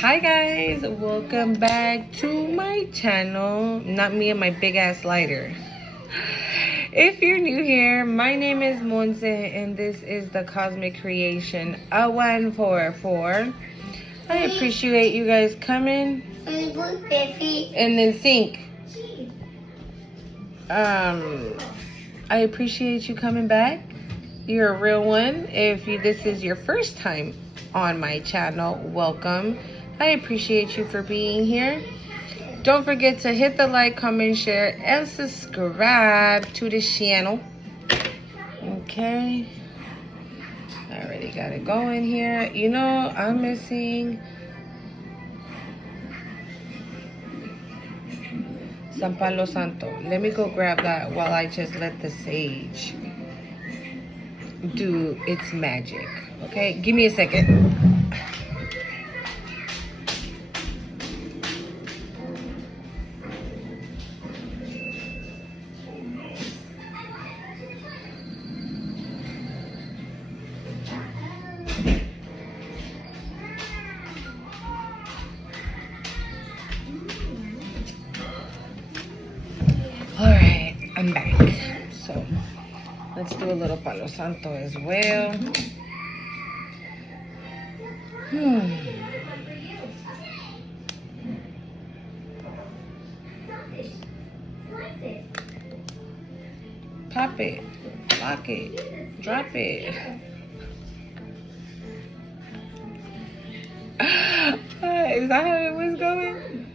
Hi guys, welcome back to my channel. Not me and my big ass lighter. If you're new here, my name is Monse and this is the Cosmic Creation 144. I appreciate you guys coming. And then sync. I appreciate you coming back. You're a real one. If this is your first time on my channel, welcome. I appreciate you for being here. Don't forget to hit the like, comment, share, and subscribe to the channel. Okay. I already got it going here. You know, I'm missing some Palo Santo. Let me go grab that while I just let the sage do its magic. Okay, give me a second. Alright, I'm back. So let's do a little Palo Santo as well. Pop it, lock it, drop it. Is that how it was going?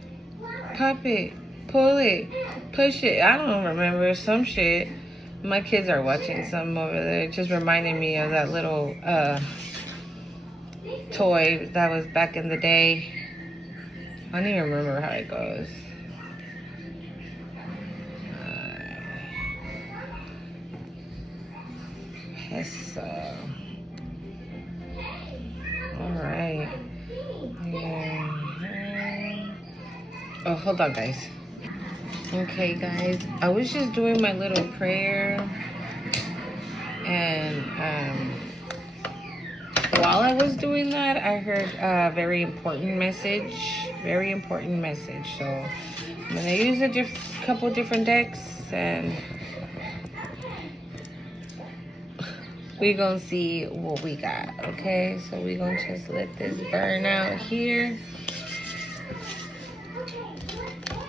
Pop it, pull it, push it. I don't remember some shit. My kids are watching some over there. It just reminded me of that little toy that was back in the day. I don't even remember how it goes. Eso. Alright. Oh, hold on, guys. Okay, guys. I was just doing my little prayer. And while I was doing that, I heard a very important message. Very important message. So I'm going to use a couple different decks. And we're going to see what we got. Okay? So we're going to just let this burn out here.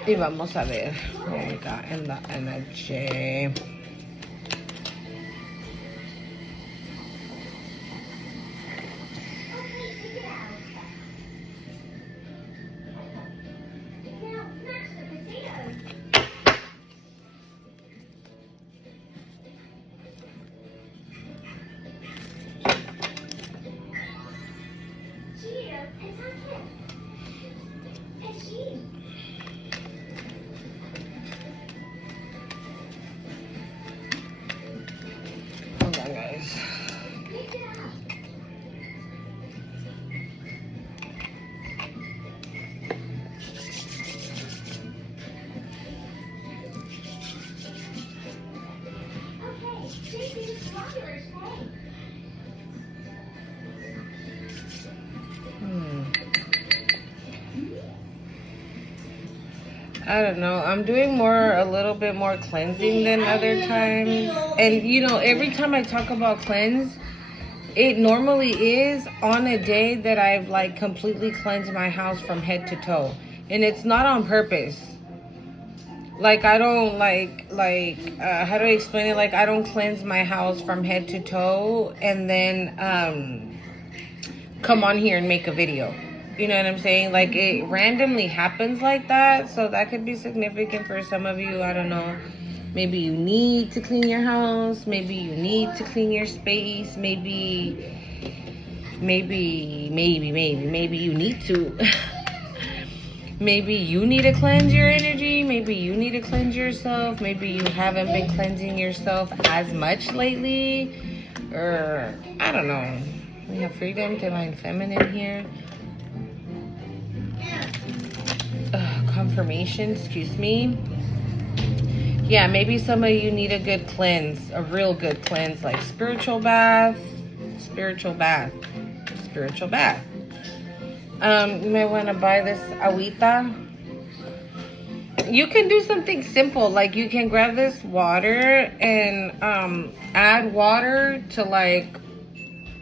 Y vamos a ver what we got in the energy. Hold on, guys. I don't know. I'm doing a little bit more cleansing than other times. And you know, every time I talk about cleanse, it normally is on a day that I've like completely cleansed my house from head to toe. And it's not on purpose. Like I don't how do I explain it? Like I don't cleanse my house from head to toe and then come on here and make a video. You know what I'm saying? Like it randomly happens like that. So that could be significant for some of you. I don't know. Maybe you need to clean your house. Maybe you need to clean your space. Maybe you need to. Maybe you need to cleanse your energy. Maybe you need to cleanse yourself. Maybe you haven't been cleansing yourself as much lately. Or I don't know. We have Freedom, Divine Feminine here. Confirmation, excuse me. Yeah, maybe some of you need a good cleanse, a real good cleanse, like spiritual bath. You might want to buy this agüita. You can do something simple, like you can grab this water and add water to like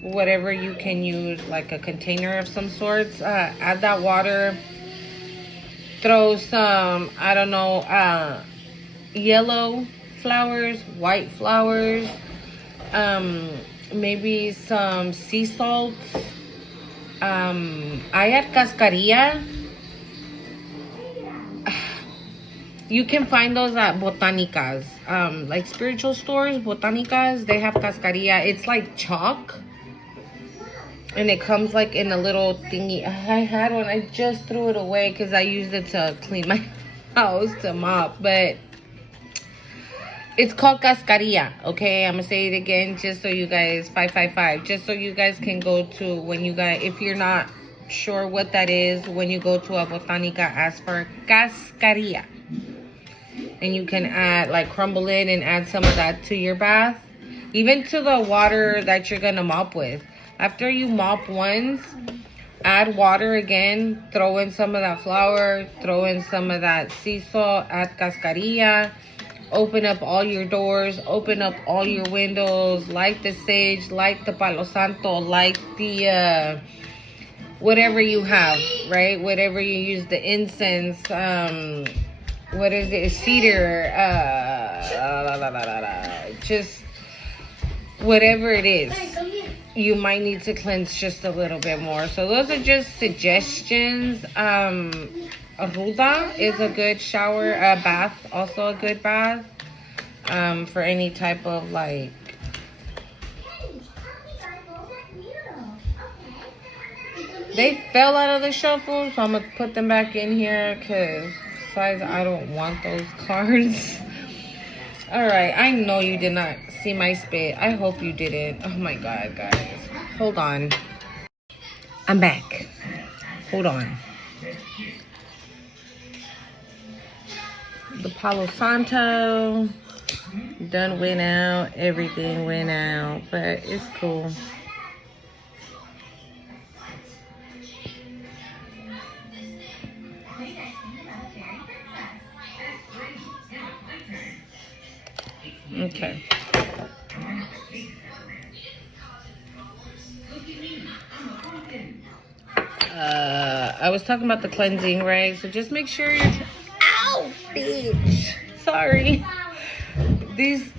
whatever you can use, like a container of some sorts. Add that water, throw some, I don't know, yellow flowers, white flowers, maybe some sea salt. I add cascarilla. You can find those at botanicas, like spiritual stores. Botanicas, they have cascarilla. It's like chalk, and it comes like in a little thingy. I had one. I just threw it away because I used it to clean my house, to mop. But it's called cascarilla. Okay, I'm gonna say it again just so you guys 555. Just so you guys can go to, when you guys, if you're not sure what that is, when you go to a botanica, ask for cascarilla. And you can add, like, crumble it and add some of that to your bath. Even to the water that you're going to mop with. After you mop once, add water again. Throw in some of that flour. Throw in some of that sea salt. Add cascarilla. Open up all your doors. Open up all your windows. Light the sage. Light the palo santo. Light the... whatever you have, right? Whatever you use. The incense. What is it? Cedar, just whatever it is. You might need to cleanse just a little bit more. So those are just suggestions. Ruda is a good shower, bath, also a good bath, for any type of like. They fell out of the shuffle, so I'm gonna put them back in here because. I don't want those cards. All right, I know you did not see my spit. I hope you didn't. Oh my God, guys. Hold on. I'm back. Hold on. The Palo Santo done went out. Everything went out, but it's cool. Okay. I was talking about the cleansing, right? So just make sure you're... Ow, bitch. Sorry. These...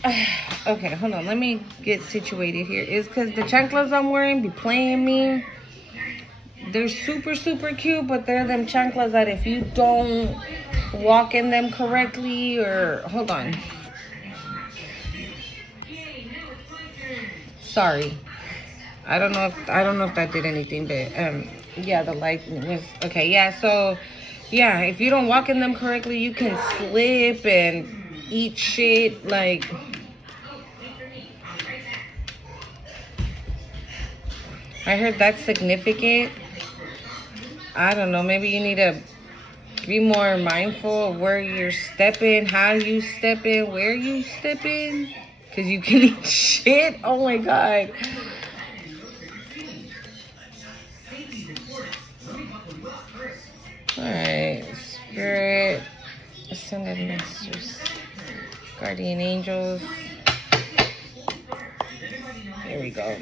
okay, hold on. Let me get situated here. It's because the chanclas I'm wearing be playing me. They're super, super cute, but they're them chanclas that if you don't walk in them correctly or... Hold on. Sorry. I don't know if that did anything, but yeah, the light was okay. Yeah, so yeah, if you don't walk in them correctly, you can slip and eat shit. Like, I heard that's significant. I don't know, maybe you need to be more mindful of where you're stepping, how you step in, where you step in. Because you can eat shit. Oh my God. Alright. Spirit. Ascended Masters. Guardian Angels. Here we go.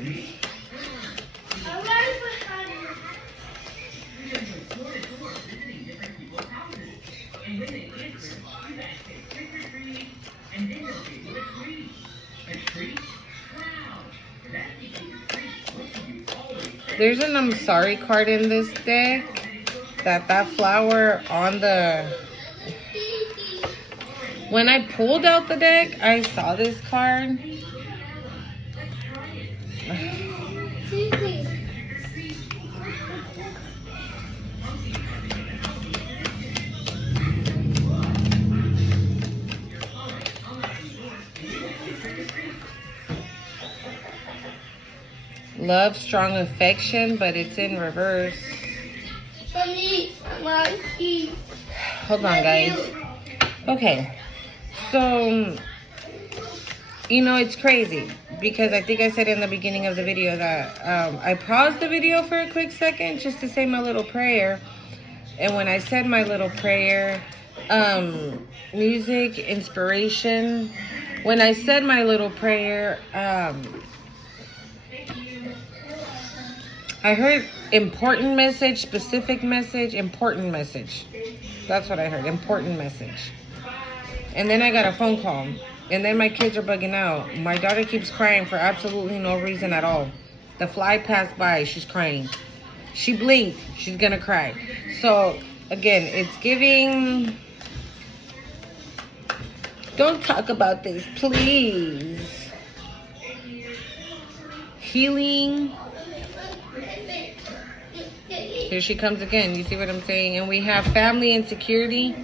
There's an I'm sorry card in this deck. That flower on the... When I pulled out the deck, I saw this card. Love, strong affection, but it's in reverse. Hold on, guys. Okay. So, you know, it's crazy. because I think I said in the beginning of the video that I paused the video for a quick second just to say my little prayer. And when I said my little prayer, music, inspiration, when I said my little prayer, I heard important message, specific message, important message. That's what I heard, important message. And then I got a phone call. And then my kids are bugging out. My daughter keeps crying for absolutely no reason at all. The fly passed by, she's crying. She blinked, she's gonna cry. So, again, it's giving... Don't talk about this, please. Healing. Here she comes again. You see what I'm saying? And we have family insecurity.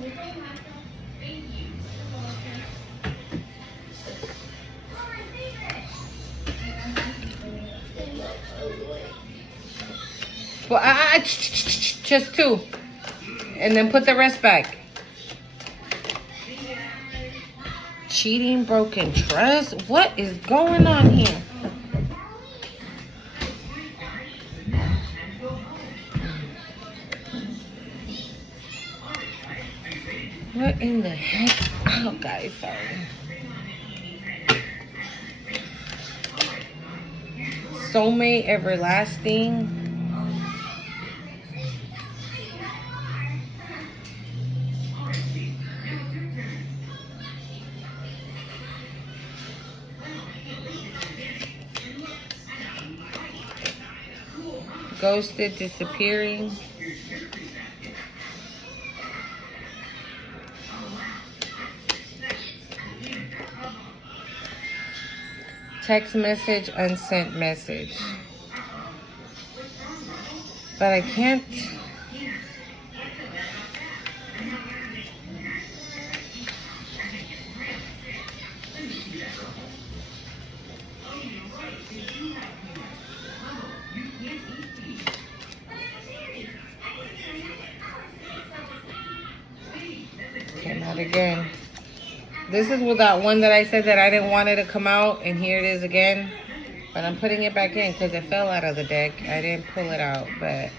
Well, just 2. And then put the rest back. Cheating, broken trust. What is going on here? What in the heck? Oh, guys, sorry. Soulmate, everlasting. Ghosted, disappearing. Text message, unsent message. But I can't. Came out again. This is with that one that I said that I didn't want it to come out, and here it is again. But I'm putting it back in because it fell out of the deck. I didn't pull it out, but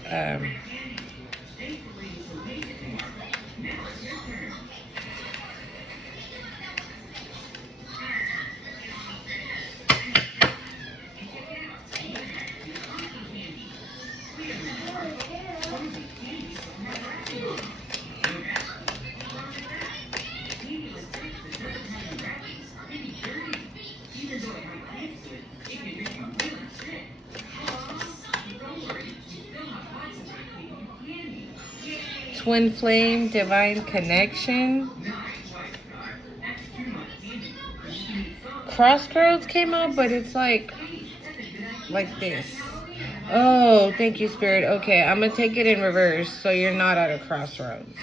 twin flame, divine connection. Crossroads came out, but it's like this. Oh, thank you, Spirit. Okay, I'm gonna take it in reverse, so you're not at a crossroads.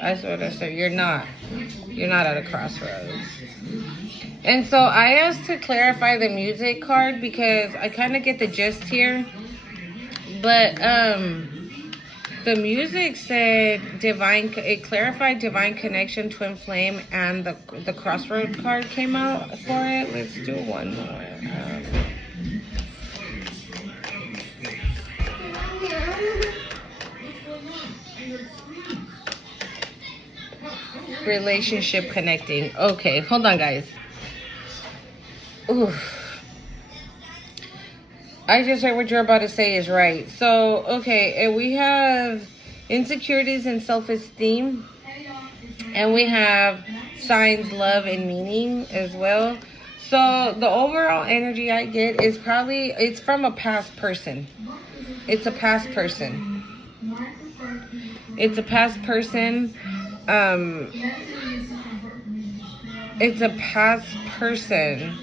That's what I said. You're not at a crossroads. And so I asked to clarify the music card because I kind of get the gist here. But the music said it clarified divine connection, twin flame, and the crossroad card came out for it. Let's do one more. Relationship connecting. Okay, hold on, guys. Oof. I just heard what you're about to say is right. So, okay, and we have insecurities and self-esteem. And we have signs, love, and meaning as well. So, the overall energy I get is it's from a past person. It's a past person. It's a past person. It's a past person.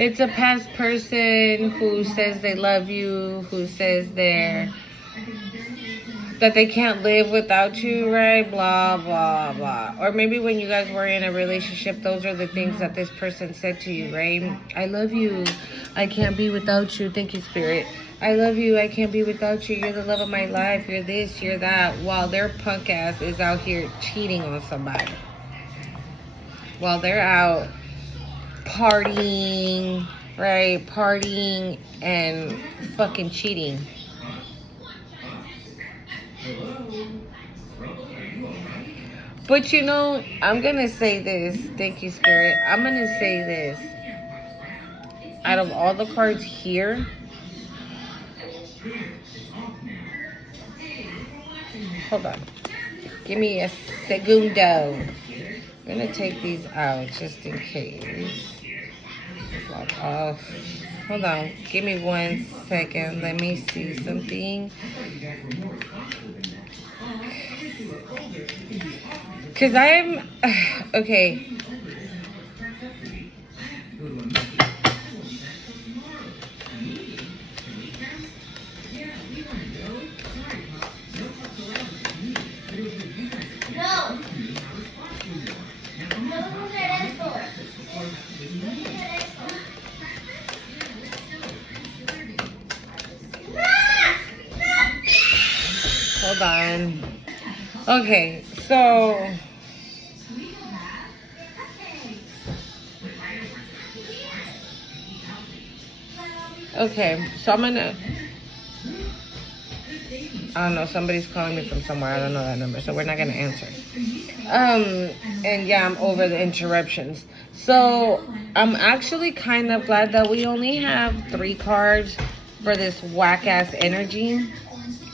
It's a past person who says they love you, who says that they can't live without you, right? Blah, blah, blah. Or maybe when you guys were in a relationship, those are the things that this person said to you, right? I love you. I can't be without you. Thank you, Spirit. I love you. I can't be without you. You're the love of my life. You're this, you're that. While their punk ass is out here cheating on somebody. While they're out partying, right? Partying and fucking cheating. But you know, I'm gonna say this. Thank you, Spirit. I'm gonna say this. Out of all the cards here, hold on. Give me a segundo. I'm gonna take these out just in case. Lock off. Hold on. Give me 1 second. Let me see something. Because I'm... Okay. Hold on. Okay, so... Okay, so I'm gonna... I don't know, somebody's calling me from somewhere. I don't know that number, so we're not gonna answer. And yeah, I'm over the interruptions. So I'm actually kind of glad that we only have 3 cards for this whack-ass energy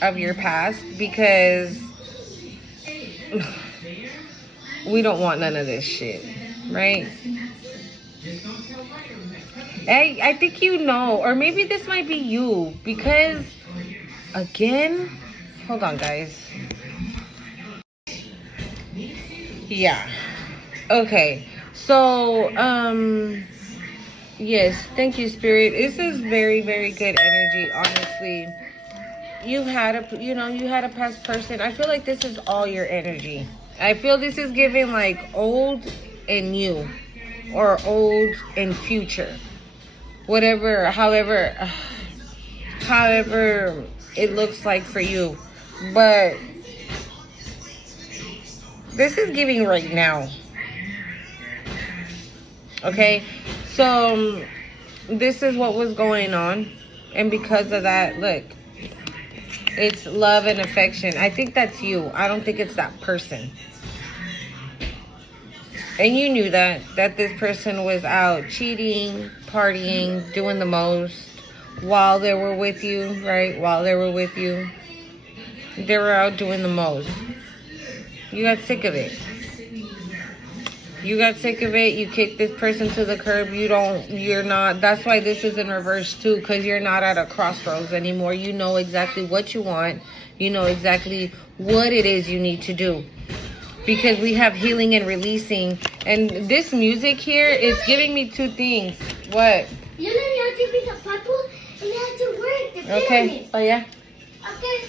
of your past, because we don't want none of this shit, right? I think you know, or maybe this might be you, because again, hold on guys. Yeah. Okay. So, yes, thank you, Spirit. This is very, very good energy, honestly. You had a past person. I feel like this is all your energy. I feel this is giving like old and new, or old and future. Whatever, however it looks like for you. But this is giving right now. Okay? So this is what was going on. And because of that, look, it's love and affection. I think that's you. I don't think it's that person. And you knew that this person was out cheating, partying, doing the most while they were with you, right? While they were with you. They were out doing the most. You got sick of it. You got sick of it. You kicked this person to the curb. You're not. That's why this is in reverse too, because you're not at a crossroads anymore. You know exactly what you want. You know exactly what it is you need to do. Because we have healing and releasing. And this music here is giving me 2 things. What? You know you have to be the purple and you have to work the Okay. pyramid. Oh, yeah? Okay.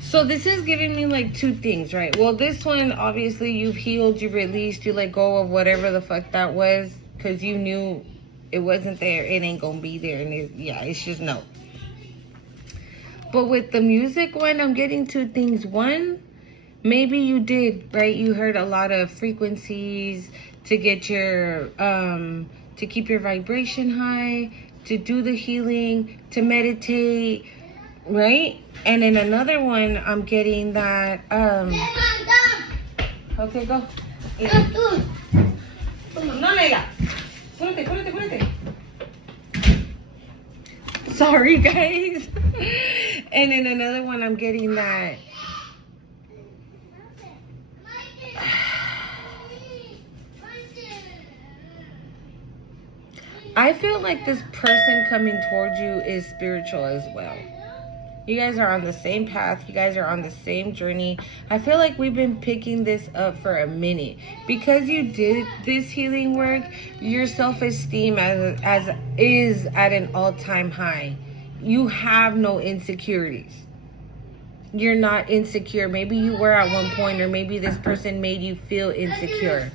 So this is giving me like 2 things, right? Well, this one, obviously, you've healed, you released, you let go of whatever the fuck that was. Because you knew it wasn't there. It ain't going to be there. And it's just no. But with the music one, I'm getting 2 things. One, maybe you did, right? You heard a lot of frequencies to get your, to keep your vibration high, to do the healing, to meditate, right? And in another one, I'm getting that, okay, go. No, nega. Púrate. Sorry, guys. And in another one, I'm getting that, I feel like this person coming towards you is spiritual as well. You guys are on the same path. You guys are on the same journey. I feel like we've been picking this up for a minute. Because you did this healing work, your self-esteem is at an all-time high. You have no insecurities. You're not insecure. Maybe you were at one point, or maybe this person made you feel insecure.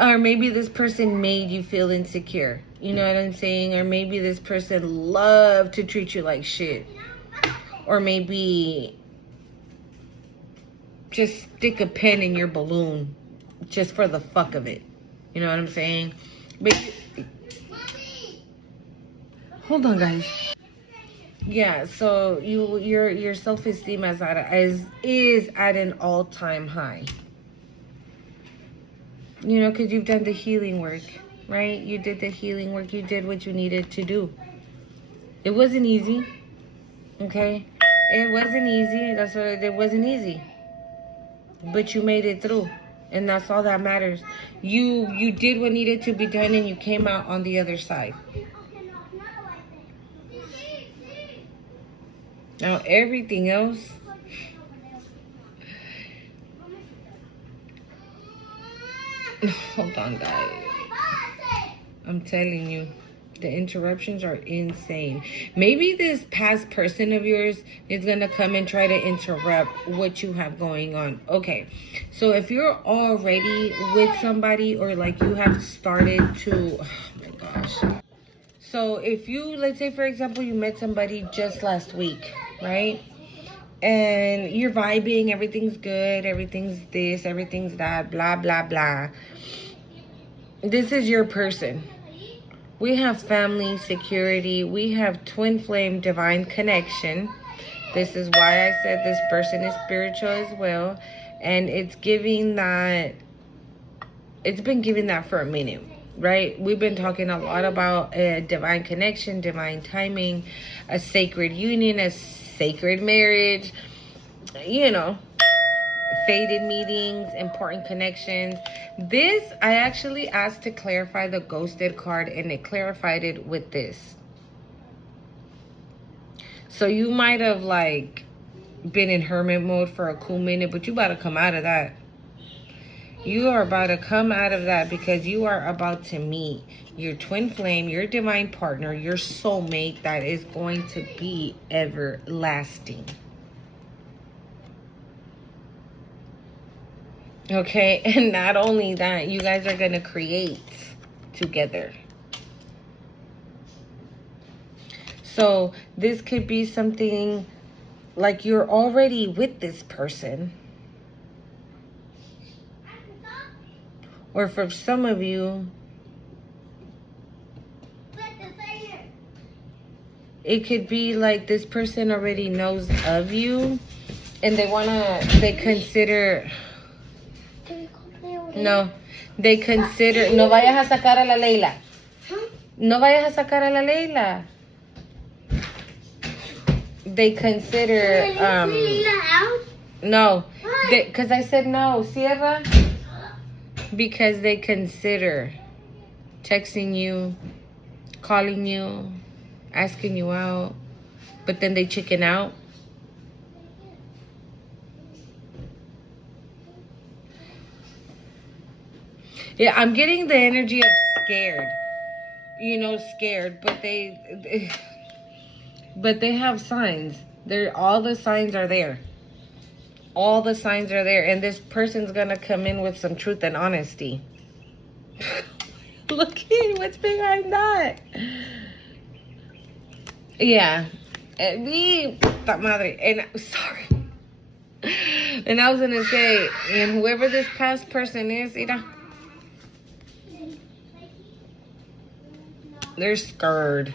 Or maybe this person made you feel insecure. You know what I'm saying? Or maybe this person loved to treat you like shit. Or maybe just stick a pin in your balloon just for the fuck of it. You know what I'm saying? But hold on, guys. Yeah, so your self-esteem is at an all-time high. You know, because you've done the healing work, right? You did the healing work. You did what you needed to do. It wasn't easy, okay? It wasn't easy. It wasn't easy. But you made it through, and that's all that matters. You did what needed to be done, and you came out on the other side. Now everything else, hold on, guys. I'm telling you, the interruptions are insane. Maybe this past person of yours is gonna come and try to interrupt what you have going on. Okay, so if you're already with somebody, or like you have started to, oh my gosh. So if you, let's say for example, you met somebody just last week, right? And you're vibing, everything's good, everything's this, everything's that, blah, blah, blah. This is your person. We have family, security. We have twin flame, divine connection. This is why I said this person is spiritual as well. And it's giving that, it's been giving that for a minute, right? We've been talking a lot about a divine connection, divine timing, a sacred union, a sacred marriage, you know, fated meetings, important connections. This, I actually asked to clarify the ghosted card, and it clarified it with this. So you might have like been in hermit mode for a cool minute, but you about to come out of that. You are about to come out of that because you are about to meet your twin flame, your divine partner, your soulmate that is going to be everlasting. Okay, and not only that, you guys are going to create together. So this could be something like you're already with this person. Or for some of you, it could be like this person already knows of you and they consider, no vayas a sacar a la Leila. No vayas a sacar a la Leila. They consider, no, because I said no, Sierra. Because they consider texting you, calling you, asking you out, but then they chicken out. Yeah, I'm getting the energy of scared. You know, scared, but they have signs. All the signs are there. All the signs are there, and this person's gonna come in with some truth and honesty. Look at what's behind that. Yeah, and sorry. And I was gonna say, and whoever this past person is, you know, they're scared.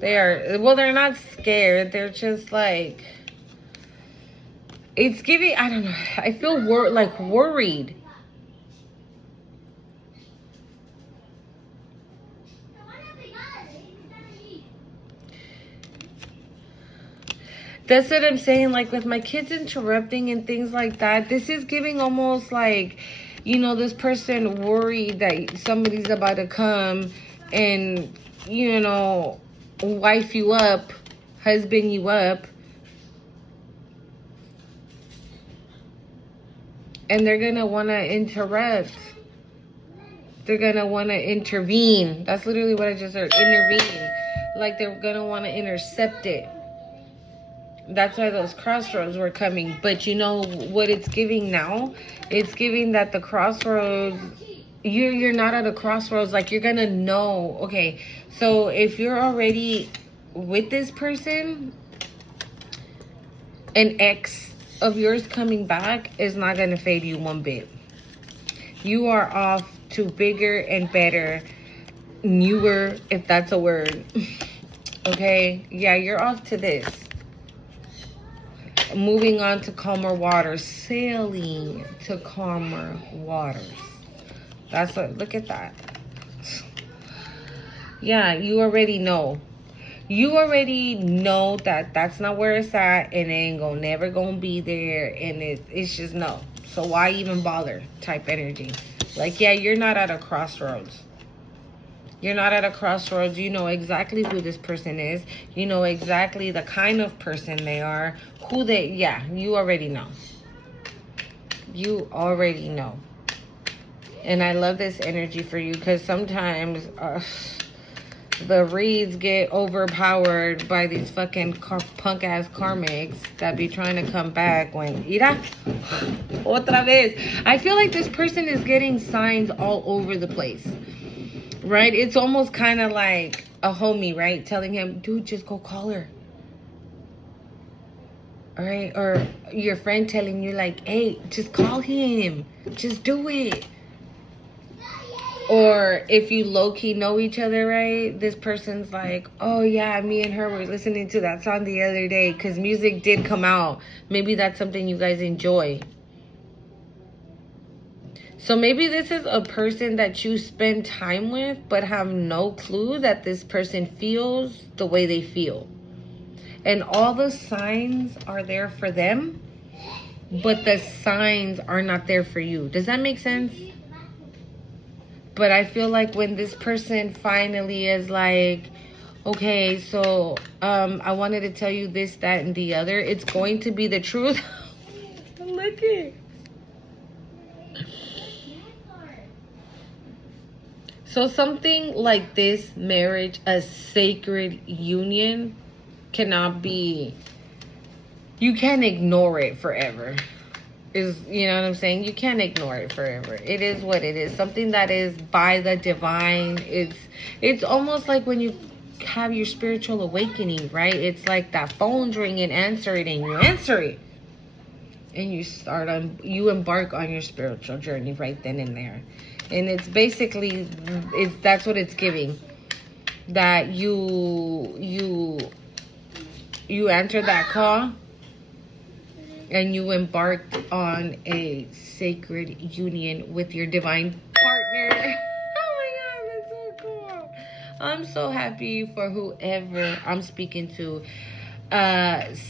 They're not scared. They're just like, it's giving, I don't know. I feel worried. That's what I'm saying. Like with my kids interrupting and things like that, this is giving almost like, you know, this person worried that somebody's about to come and, you know, wife you up, husband you up. And they're going to want to interrupt. They're going to want to intervene. That's literally what I just heard. Intervene. Like they're going to want to intercept it. That's why those crossroads were coming. But you know what it's giving now? It's giving that the crossroads you're not at a crossroads. Like, you're gonna know. Okay, so if you're already with this person, an ex of yours coming back is not gonna fade you one bit. You are off to bigger and better, newer, if that's a word. Okay, yeah, you're off to this. Moving on to calmer waters, sailing to calmer waters. That's what, look at that. Yeah, you already know. You already know that that's not where it's at, and it ain't gonna never gonna be there, and it's just no. So why even bother type energy? Like, yeah, you're not at a crossroads. You're not at a crossroads. You know exactly who this person is. You know exactly the kind of person they are. Yeah, you already know. You already know. And I love this energy for you, because sometimes the reads get overpowered by these fucking punk ass karmics that be trying to come back when ira otra vez. I feel like this person is getting signs all over the place, right? It's almost kind of like a homie, right, telling him, dude, just go call her. All right? Or your friend telling you, like, hey, just call him, just do it. Or if you low-key know each other, right, this person's like, oh yeah, me and her were listening to that song the other day because music did come out. Maybe that's something you guys enjoy. So maybe this is a person that you spend time with but have no clue that this person feels the way they feel. And all the signs are there for them, but the signs are not there for you. Does that make sense? But I feel like when this person finally is like, okay, so I wanted to tell you this, that, and the other, it's going to be the truth. Look it. So something like this marriage, a sacred union, cannot be, you can't ignore it forever. You know what I'm saying? You can't ignore it forever. It is what it is. Something that is by the divine. It's almost like when you have your spiritual awakening, right? It's like that phone's ringing, answer it, and you answer it. And you embark on your spiritual journey right then and there. And it's basically, that's what it's giving. That you answer that call, and you embarked on a sacred union with your divine partner. Oh my God, that's so cool. I'm so happy for whoever I'm speaking to.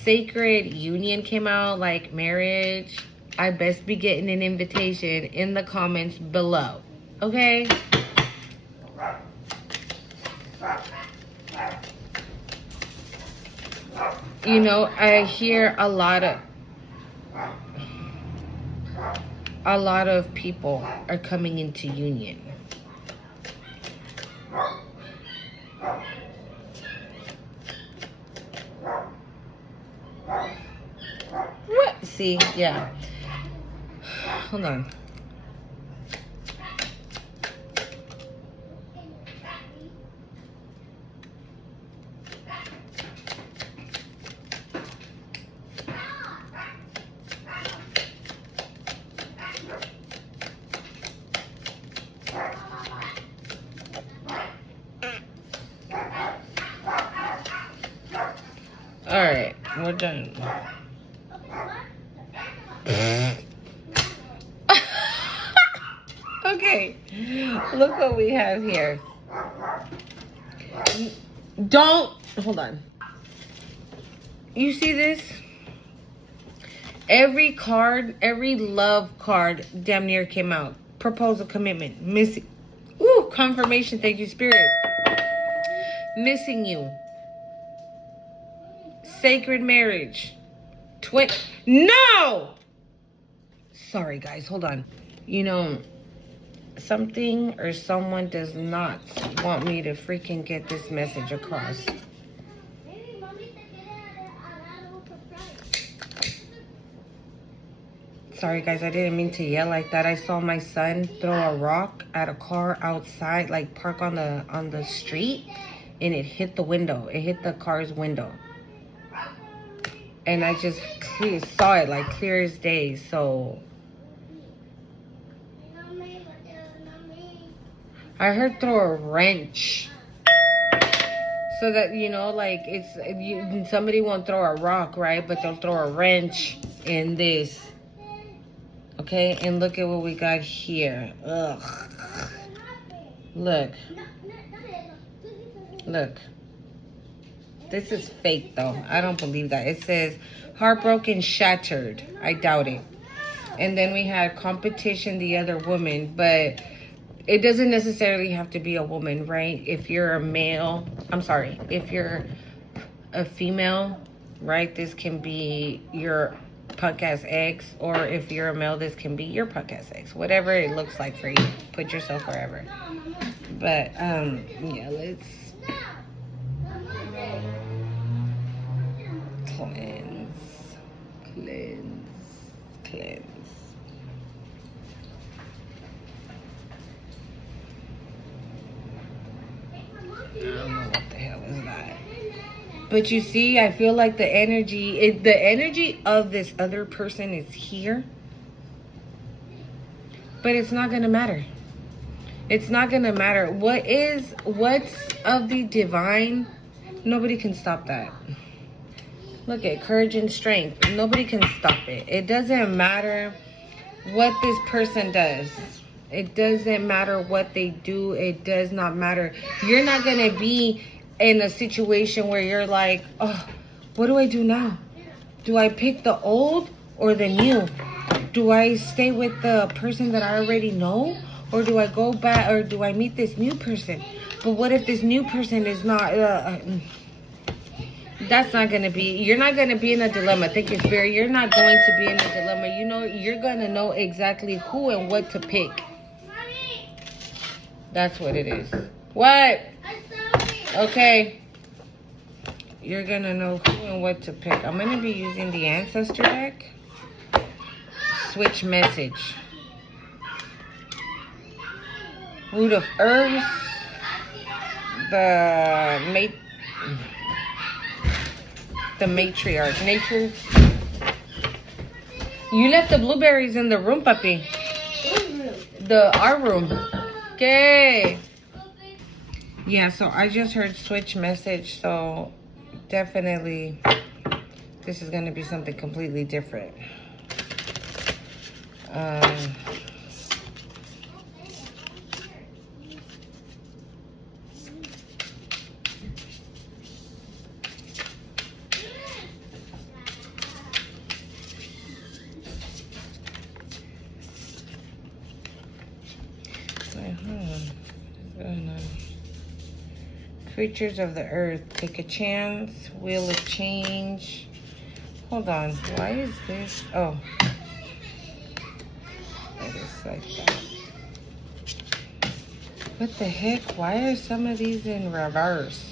Sacred union came out, like marriage. I best be getting an invitation in the comments below. Okay? You know, I hear a lot of people are coming into union. What? See, yeah. Hold on. All right, we're done. Okay, look what we have here. Hold on. You see this? Every card, every love card damn near came out. Proposal, commitment, missing. Ooh, confirmation, thank you, Spirit. Missing you. Sacred marriage. No! Sorry, guys, hold on. You know, something or someone does not want me to freaking get this message across. sorry guys, I didn't mean to yell like that. I saw my son throw a rock at a car outside, like park on the street, and it hit the window. It hit the car's window. And I just saw it like clear as day. So I heard throw a wrench. So that, you know, like somebody won't throw a rock, right? But they'll throw a wrench in this. Okay, and look at what we got here. Ugh. Look. Look. This is fake, though. I don't believe that. It says, heartbroken, shattered. I doubt it. And then we had competition, the other woman. But it doesn't necessarily have to be a woman, right? If you're a male, if you're a female, right? This can be your punk ass ex, or if you're a male, this can be your punk ass ex. Whatever it looks like for you. Put yourself wherever. But yeah, let's cleanse. I don't know what the hell is that. But you see, I feel like the energy of this other person is here. But it's not going to matter. It's not going to matter. What's of the divine, nobody can stop that. Look at courage and strength. Nobody can stop it. It doesn't matter what this person does. It doesn't matter what they do. It does not matter. You're not going to be in a situation where you're like, oh, what do I do now? Do I pick the old or the new? Do I stay with the person that I already know? Or do I go back, or do I meet this new person? But what if this new person is not, that's not going to be, you're not going to be in a dilemma. Thank you, Spirit. You're not going to be in a dilemma. You know, you're going to know exactly who and what to pick. That's what it is. What? Okay. You're going to know who and what to pick. I'm going to be using the Ancestor deck. Switch message. Root of herbs. The matriarch. Nature. You left the blueberries in the room, papi. Our room. Okay. Yeah, so I just heard switch message, so definitely this is going to be something completely different. Creatures of the earth, take a chance. Wheel of change. Hold on, why is this? Oh, it is like that. What the heck? Why are some of these in reverse?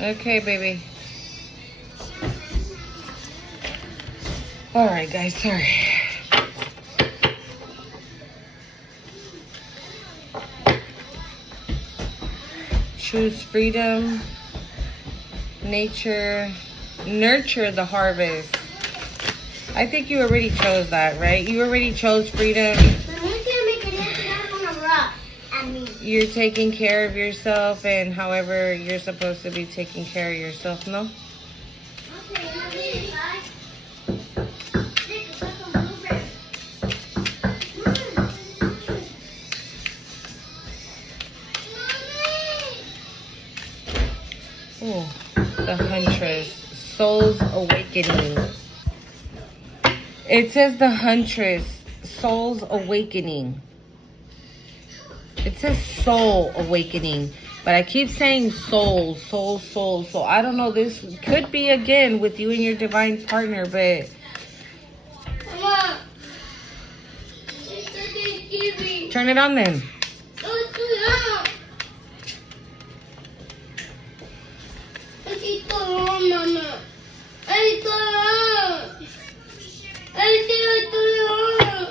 Okay, baby. All right, guys, sorry. Choose freedom, nature, nurture the harvest. I think you already chose that, right? You already chose freedom. You're taking care of yourself, and however you're supposed to be taking care of yourself, no? Oh, the Huntress, Soul's Awakening. It says the Huntress, Soul's Awakening. It says soul awakening, But I keep saying soul, soul, soul. So I don't know. This could be again with you and your divine partner, but Mama. It's such TV. turn it on then. No, it's too loud. It's too loud, Mama. It's too loud. It's too loud.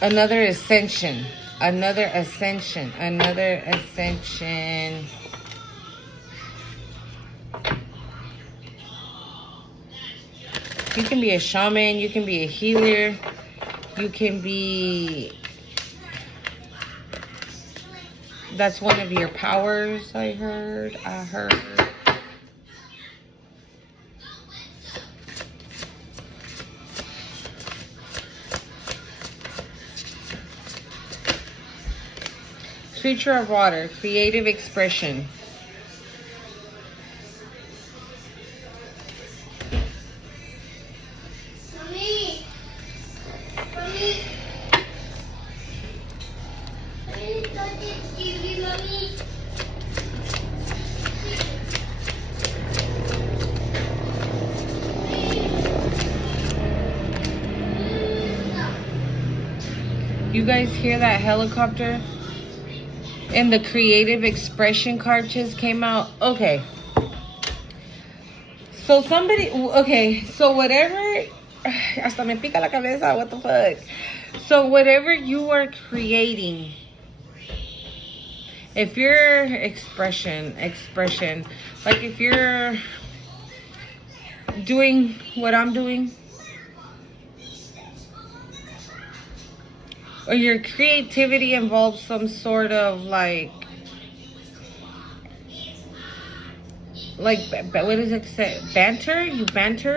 Another ascension. Another ascension. Another ascension. You can be a shaman. You can be a healer. You can be... That's one of your powers, I heard. Creature of water, creative expression. Mommy. Mommy. It's such a TV, Mommy. You guys hear that helicopter? And the creative expression card just came out. Okay. So somebody, okay, so whatever, hasta me pica la cabeza, what the fuck? So whatever you are creating, if your expression, like if you're doing what I'm doing, or your creativity involves some sort of like what does it say? Banter? You banter?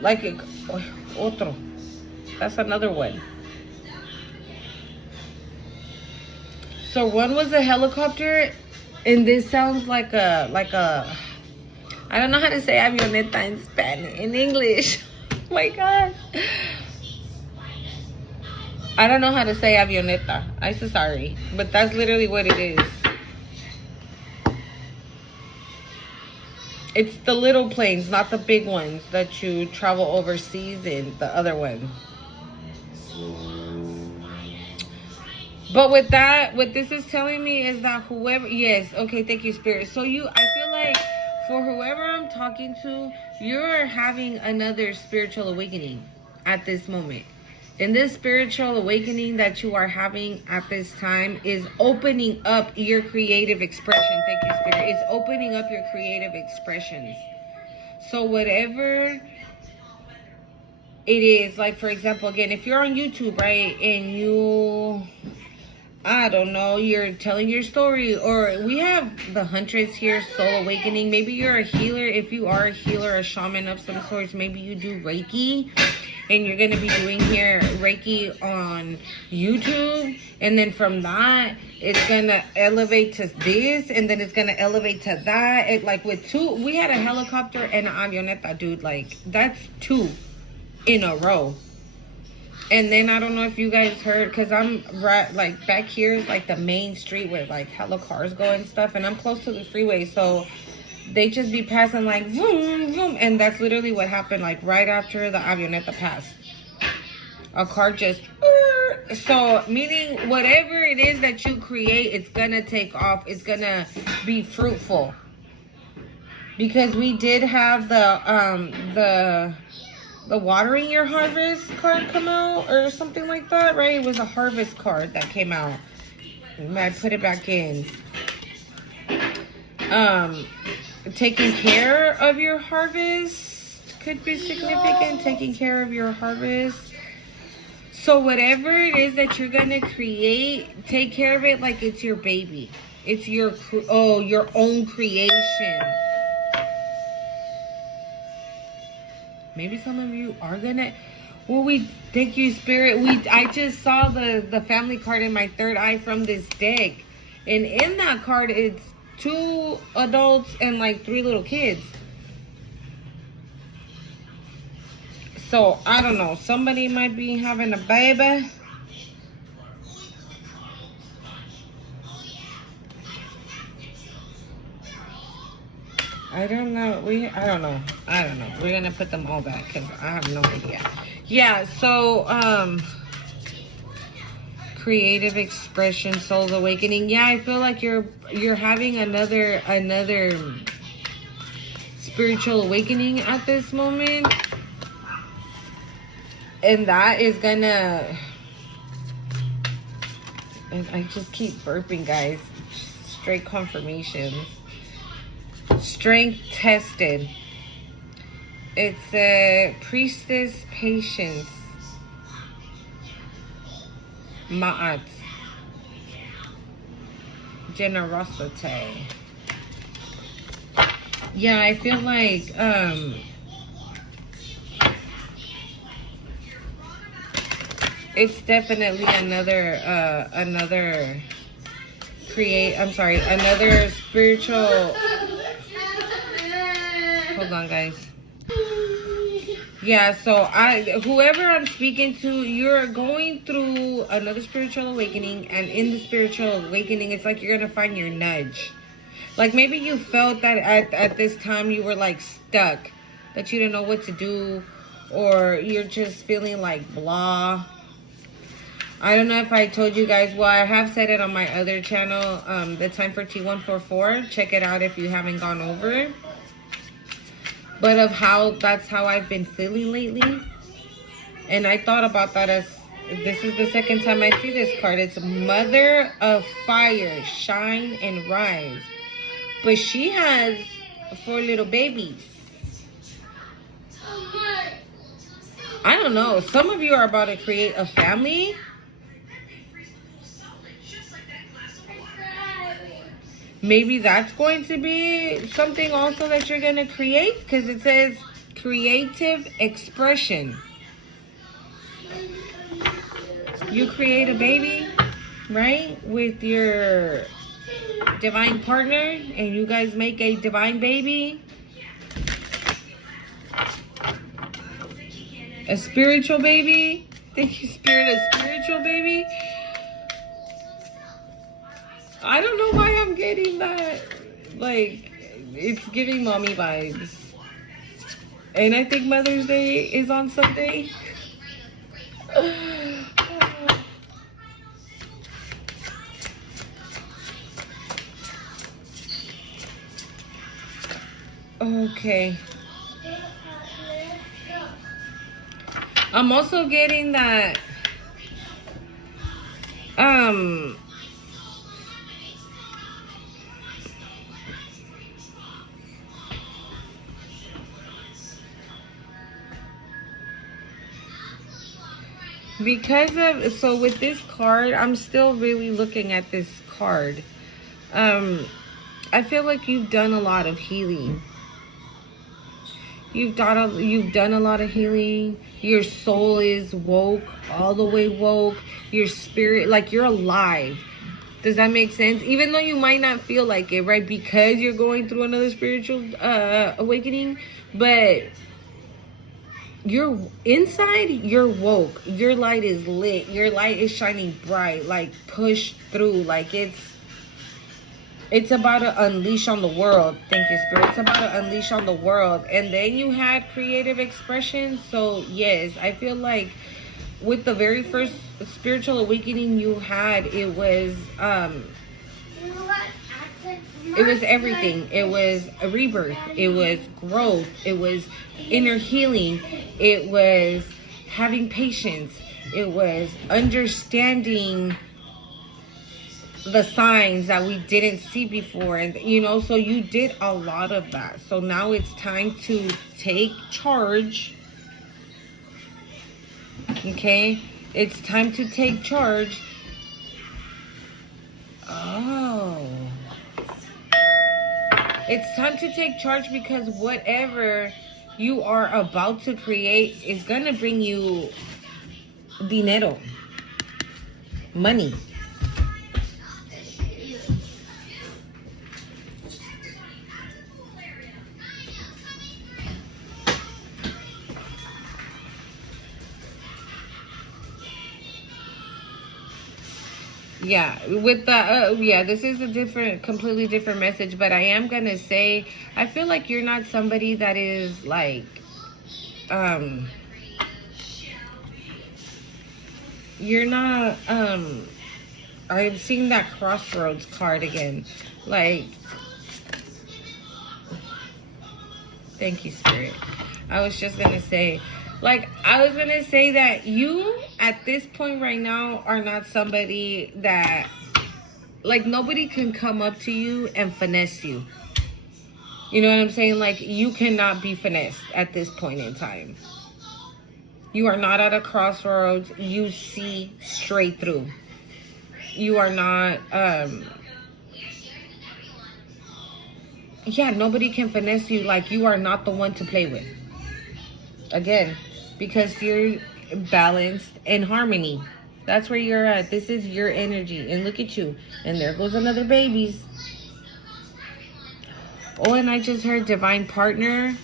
Like otro. That's another one. So one was a helicopter, and this sounds like a I don't know how to say avioneta in Spanish, in English. Oh my God. I don't know how to say avioneta. I'm so sorry. But that's literally what it is. It's the little planes, not the big ones that you travel overseas in, the other ones. But with that, what this is telling me is that whoever, yes, okay, thank you, Spirit. So I feel like for whoever I'm talking to, you're having another spiritual awakening at this moment. And this spiritual awakening that you are having at this time is opening up your creative expression. Thank you, Spirit. It's opening up your creative expressions. So whatever it is, like for example, again, if you're on YouTube, right, and you, I don't know, you're telling your story, or we have the Huntress here, Soul Awakening. Maybe you're a healer. If you are a healer, a shaman of some sorts, maybe you do Reiki. And you're going to be doing here Reiki on YouTube. And then from that, it's going to elevate to this. And then it's going to elevate to that. It, like with two, we had a helicopter and an avioneta, dude. Like, that's two in a row. And then I don't know if you guys heard, because I'm right, like back here is like the main street where like hella cars go and stuff. And I'm close to the freeway. So they just be passing like zoom, zoom. And that's literally what happened like right after the avioneta passed. A car just, so meaning whatever it is that you create, it's going to take off. It's going to be fruitful. Because we did have the watering your harvest card come out or something like that, right? It was a harvest card that came out. I put it back in. Taking care of your harvest could be significant. Taking care of your harvest. So whatever it is that you're going to create, take care of it like it's your baby. It's your own creation. Maybe some of you are going to, well, we thank you, Spirit. I just saw the family card in my third eye from this deck. And in that card, it's 2 adults and like 3 little kids. So I don't know. Somebody might be having a baby. I don't know. I don't know. We're gonna put them all back because I have no idea. Yeah. So creative expression, soul's awakening. Yeah, I feel like you're having another spiritual awakening at this moment, and that is gonna. And I just keep burping, guys. Straight confirmation. Strength tested. It's a priestess patience. Ma'at. Generosity. Yeah, I feel like it's definitely another spiritual. Hold on, guys. Yeah, so whoever I'm speaking to, you're going through another spiritual awakening, and in the spiritual awakening, it's like you're gonna find your nudge. Like maybe you felt that at this time you were like stuck, that you didn't know what to do, or you're just feeling like blah. I don't know if I told you guys. Well, I have said it on my other channel, the Time for T144. Check it out if you haven't gone over it. But that's how I've been feeling lately. And I thought about that as, this is the second time I see this card. It's Mother of Fire, shine and rise. But she has 4 little babies. I don't know. Some of you are about to create a family. Maybe that's going to be something also that you're going to create, because it says creative expression. You create a baby, right, with your divine partner, and you guys make a divine baby. A spiritual baby. Thank you, Spirit, a spiritual baby. I don't know why I'm getting that. Like, it's giving mommy vibes. And I think Mother's Day is on Sunday. Okay. I'm also getting that so with this card, I'm still really looking at this card. I feel like you've done a lot of healing. You've done a lot of healing. Your soul is woke, all the way woke. Your spirit, like you're alive. Does that make sense? Even though you might not feel like it, right? Because you're going through another spiritual awakening, but you're inside, you're woke. Your light is lit. Your light is shining bright. Like push through. Like it's about to unleash on the world. Thank you, Spirit. It's about to unleash on the world. And then you had creative expression. So yes, I feel like with the very first spiritual awakening you had, it was everything. It was a rebirth. It was growth. It was inner healing. It was having patience. It was understanding the signs that we didn't see before. And so you did a lot of that. So now it's time to take charge. Okay, it's time to take charge. Oh, it's time to take charge, because whatever you are about to create is gonna bring you dinero, money. Yeah, with the yeah, this is a completely different message, but I am gonna say, I feel like you're not somebody that is like, um, you're not, I'm seeing that crossroads card again. Like, thank you, Spirit. I was just gonna say, like, I was gonna say that you, at this point right now, are not somebody that, like, nobody can come up to you and finesse you. You know what I'm saying? Like, you cannot be finessed at this point in time. You are not at a crossroads. You see straight through. You are not, yeah, nobody can finesse you. Like, you are not the one to play with. Again, because you're balanced in harmony. That's where you're at. This is your energy. And look at you. And there goes another babies. Oh, and I just heard divine partner.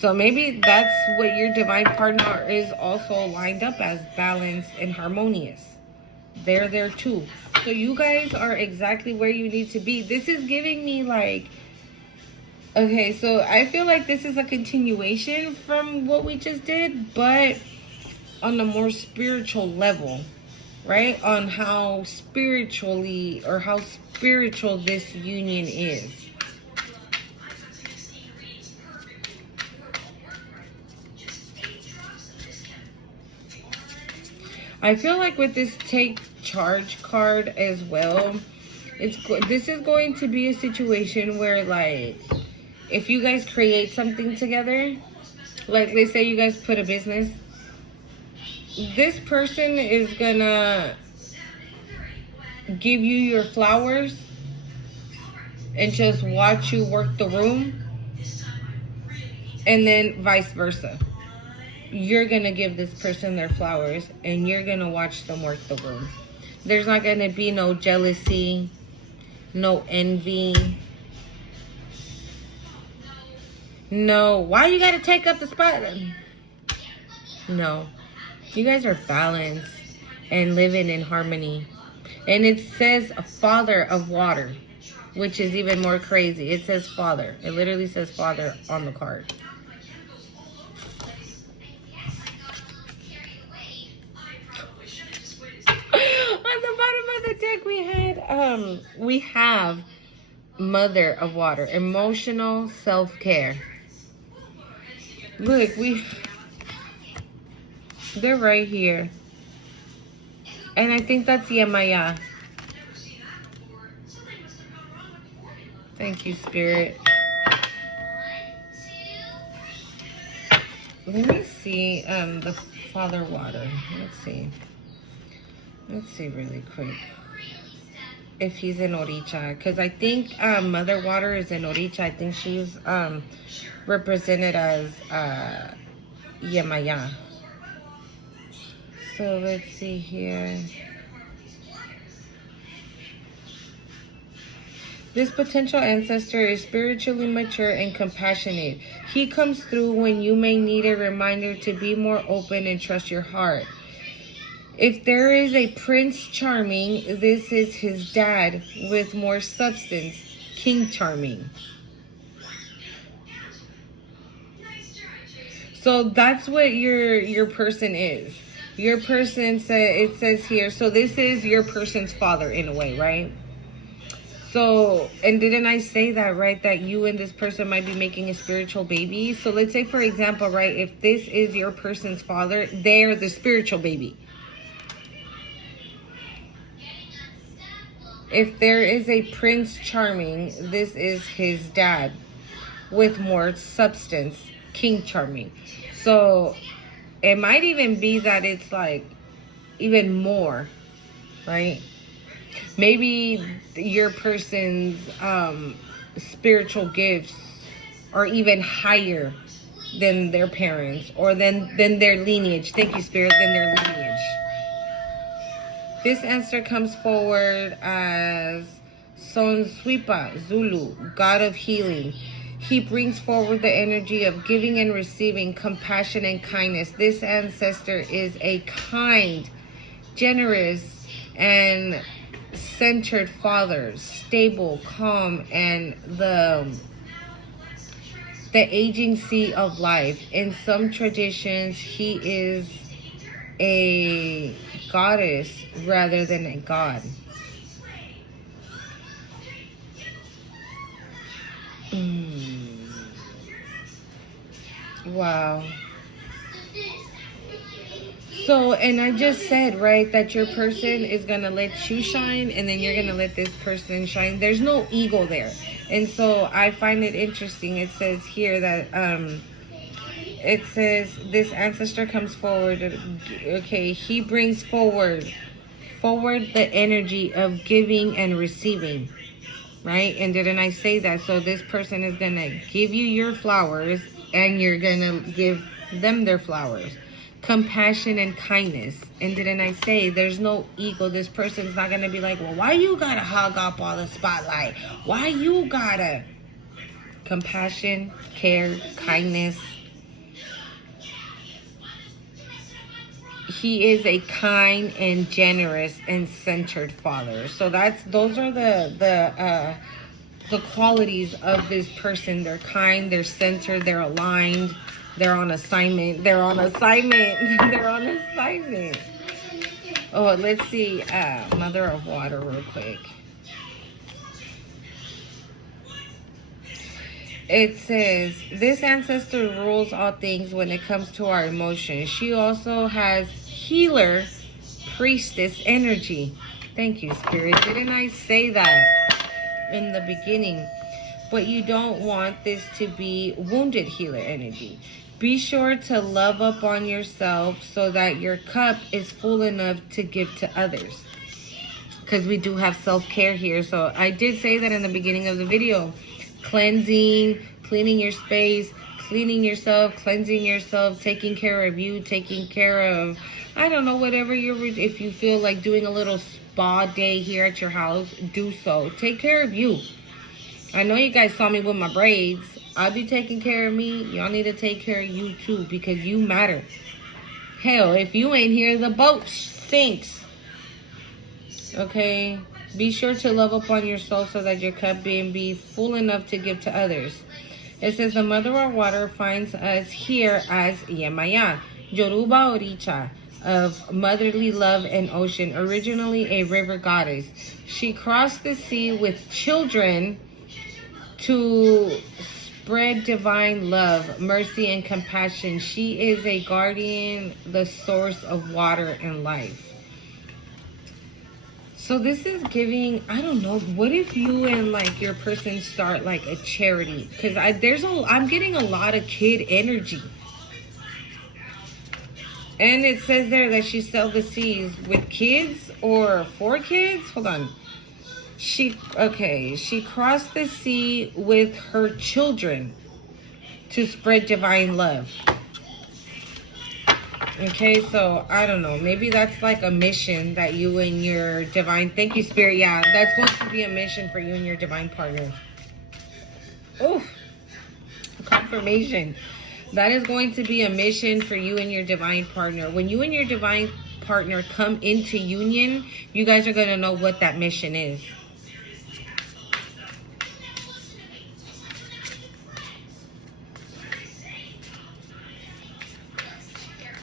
So maybe that's what your divine partner is also lined up as, balanced and harmonious. They're there too. So you guys are exactly where you need to be. This is giving me like, okay, so I feel like this is a continuation from what we just did, but on a more spiritual level, right? On how spiritually or how spiritual this union is. I feel like with this take charge card as well, this is going to be a situation where, like, if you guys create something together, like they say you guys put a business, this person is gonna give you your flowers and just watch you work the room, and then vice versa. You're gonna give this person their flowers and you're gonna watch them work the room. There's not gonna be no jealousy, no envy. No, why you gotta take up the spot? No, you guys are balanced and living in harmony. And it says a father of water, which is even more crazy. It says father. It literally says father on the card. On the bottom of the deck we have mother of water, emotional self-care. Look, they're right here. And I think that's Yemaya. Thank you, Spirit. Let me see the Father Water. Let's see really quick if he's in Oricha, because I think Mother Water is in Oricha. I think she's represented as Yemaya. So let's see here. This potential ancestor is spiritually mature and compassionate. He comes through when you may need a reminder to be more open and trust your heart. If there is a Prince Charming, this is his dad with more substance, King Charming. So that's what your person is. Your person, it says here, so this is your person's father in a way, right? So, and didn't I say that, right? That you and this person might be making a spiritual baby. So let's say, for example, right, if this is your person's father, they're the spiritual baby. If there is a Prince Charming, this is his dad with more substance, King Charming. So it might even be that it's like even more, right? Maybe your person's spiritual gifts are even higher than their parents or than their lineage. Thank you, Spirit, than their lineage. This answer comes forward as Sonswipa, Zulu, God of healing. He brings forward the energy of giving and receiving, compassion and kindness. This ancestor is a kind, generous, and centered father, stable, calm, and the agency of life. In some traditions, he is a goddess rather than a god. Wow. So, and I just said, right, that your person is going to let you shine and then you're going to let this person shine. There's no ego there. And so I find it interesting. It says here that, it says this ancestor comes forward. Okay, he brings forward the energy of giving and receiving, right? And didn't I say that? So this person is going to give you your flowers and you're going to give them their flowers. Compassion and kindness. And didn't I say there's no ego? This person's not going to be like, well, why you got to hog up all the spotlight? Why you got to? Compassion, care, kindness. He is a kind and generous and centered father. So those are the qualities of this person. They're kind, they're centered, they're aligned, they're on assignment. They're on assignment. They're on assignment. Oh, let's see. Mother of Water real quick. It says, this ancestor rules all things when it comes to our emotions. She also has healer, priestess energy. Thank you, Spirit. Didn't I say that in the beginning? But you don't want this to be wounded healer energy. Be sure to love up on yourself so that your cup is full enough to give to others. Because we do have self-care here. So I did say that in the beginning of the video. Cleansing, cleaning your space, cleaning yourself, cleansing yourself, taking care of you, taking care of, I don't know, whatever if you feel like doing a little spa day here at your house, do so. Take care of you. I know you guys saw me with my braids. I'll be taking care of me. Y'all need to take care of you too, because you matter. Hell, if you ain't here, the boat sinks. Okay? Be sure to love upon your soul so that your cup be full enough to give to others. It says the Mother of Water finds us here as Yemaya, Yoruba Oricha, of motherly love and ocean, originally a river goddess. She crossed the sea with children to spread divine love, mercy, and compassion. She is a guardian, the source of water and life. So this is giving, I don't know, what if you and like your person start like a charity? Because I'm getting a lot of kid energy. And it says there that she sailed the seas with kids or for kids. Hold on. She crossed the sea with her children to spread divine love. Okay, so I don't know. Maybe that's like a mission that you and your divine... Thank you, Spirit. Yeah, that's going to be a mission for you and your divine partner. Oof. Confirmation. That is going to be a mission for you and your divine partner. When you and your divine partner come into union, you guys are going to know what that mission is.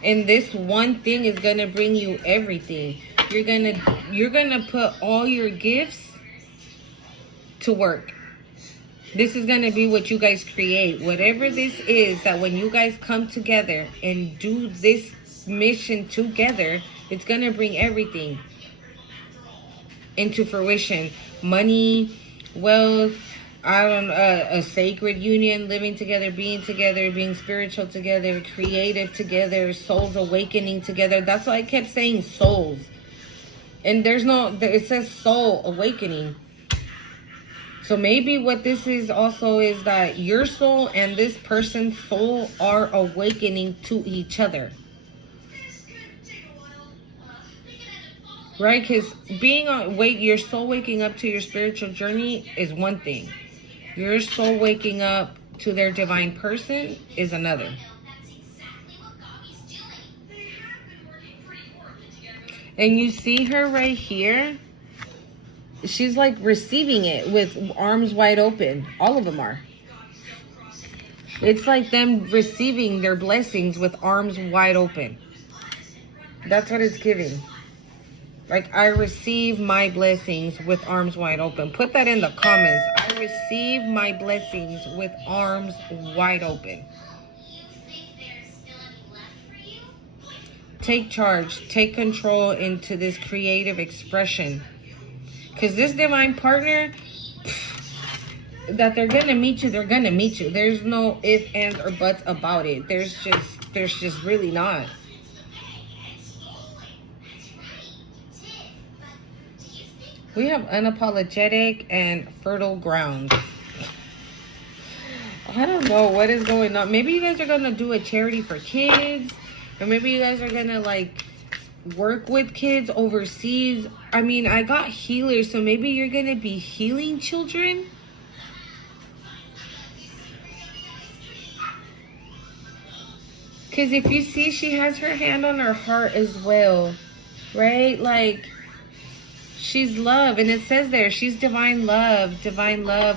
And this one thing is going to bring you everything. You're going to put all your gifts to work. This is going to be what you guys create. Whatever this is, that when you guys come together and do this mission together, it's going to bring everything into fruition. Money, wealth, a sacred union, living together, being spiritual together, creative together, souls awakening together. That's why I kept saying souls. And it says soul awakening. So maybe what this is also is that your soul and this person's soul are awakening to each other. Right? Because your soul waking up to your spiritual journey is one thing. Your soul waking up to their divine person is another. And you see her right here. she's like receiving it with arms wide open. All of them are. It's like them receiving their blessings with arms wide open. That's what it's giving. Like, I receive my blessings with arms wide open. Put that in the comments. I receive my blessings with arms wide open. Take charge. Take control into this creative expression. Because this divine partner, that they're going to meet you, they're going to meet you. There's no ifs, ands, or buts about it. There's just really not. We have unapologetic and fertile ground. I don't know what is going on. Maybe you guys are going to do a charity for kids. Or maybe you guys are going to, like, work with kids overseas. I mean, I got healers. So maybe you're going to be healing children. Because if you see, she has her hand on her heart as well. Right? Like, she's love, and it says there, she's divine love,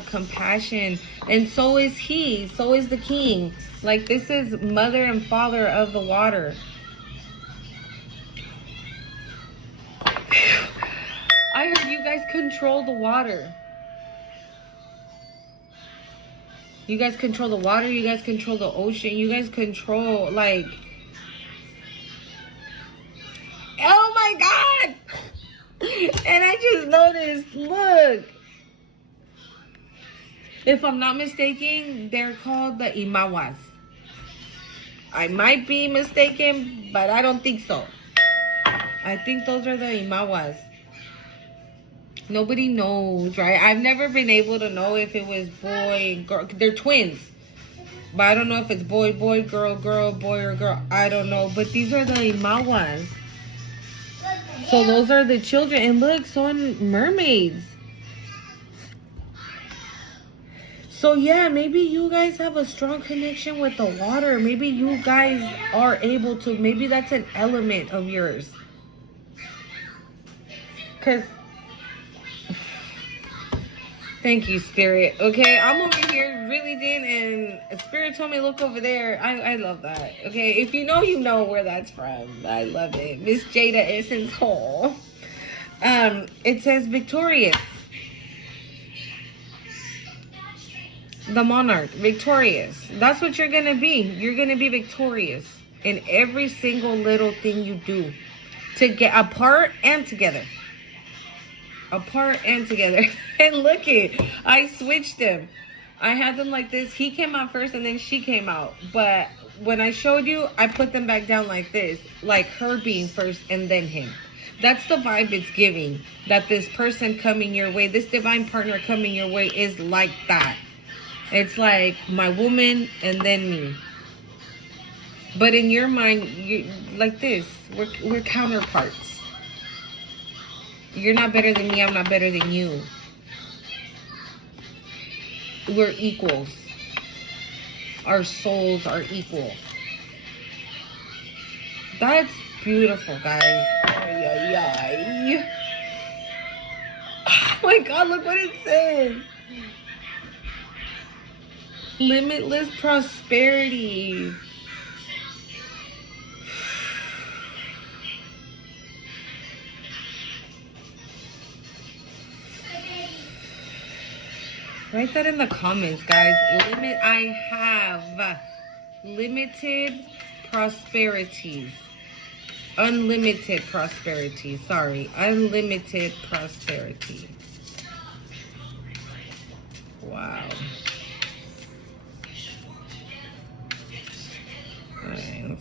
compassion, and so is he, so is the king. Like, this is mother and father of the water. I heard you guys control the water. You guys control the water, you guys control the ocean, you guys control, like, oh my God! And I just noticed, look. If I'm not mistaken, they're called the Imawas. I might be mistaken, but I don't think so. I think those are the Imawas. Nobody knows, right? I've never been able to know if it was boy, girl. They're twins. But I don't know if it's boy, boy, girl, girl, boy, or girl. I don't know. But these are the Imawas. So those are the children. And look, so mermaids. So yeah, maybe you guys have a strong connection with the water. Maybe you guys are able to. Maybe that's an element of yours. Because, thank you, Spirit. Okay, I'm over here really did, and Spirit told me look over there. I love that. Okay, if you know where that's from. I love it. Miss Jada Essence Hall. It says victorious. The monarch, victorious. That's what you're gonna be. You're gonna be victorious in every single little thing you do. To get apart and together. Apart and together. And look it, I switched them. I had them like this. He came out first and then she came out. But when I showed you, I put them back down like this. Like her being first and then him. That's the vibe it's giving. That this person coming your way, this divine partner coming your way is like that. It's like my woman and then me. But in your mind, you like this. We're counterparts. You're not better than me. I'm not better than you. We're equals. Our souls are equal. That's beautiful, guys. Ay, ay, ay. Oh my God, look what it says. Limitless prosperity. Write that in the comments, guys. I have limited prosperity. Unlimited prosperity. Sorry. Unlimited prosperity. Wow. All right.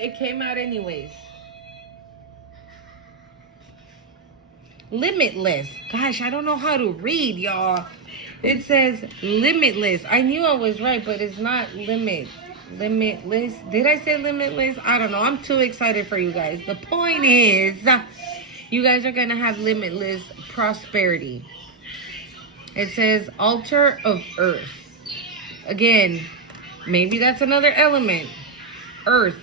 It came out anyways. Limitless. Gosh, I don't know how to read, y'all. It says limitless. I knew I was right, but it's not limit. Limitless. Did I say limitless? I don't know. I'm too excited for you guys. The point is, you guys are going to have limitless prosperity. It says altar of earth. Again, maybe that's another element. Earth.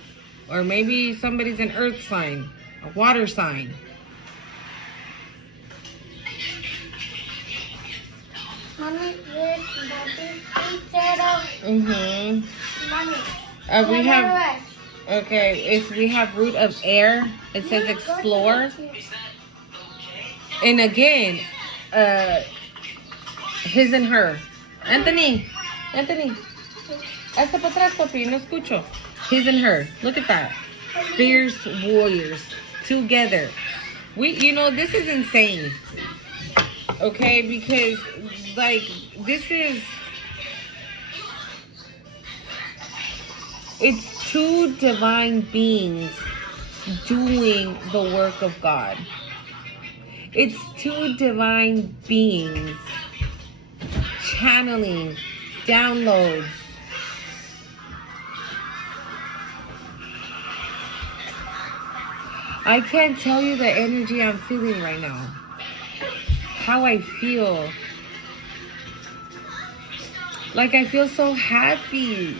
Or maybe somebody's an earth sign. A water sign. Mommy, this potato. Mommy. We have, okay, we have root of air. It says explore. And again, his and her. Anthony. Hasta para atrás, papi, no escucho. His and her. Look at that. Fierce warriors together. This is insane. Okay, because like it's two divine beings doing the work of God. It's two divine beings channeling downloads. I can't tell you the energy I'm feeling right now. How I feel. Like I feel so happy.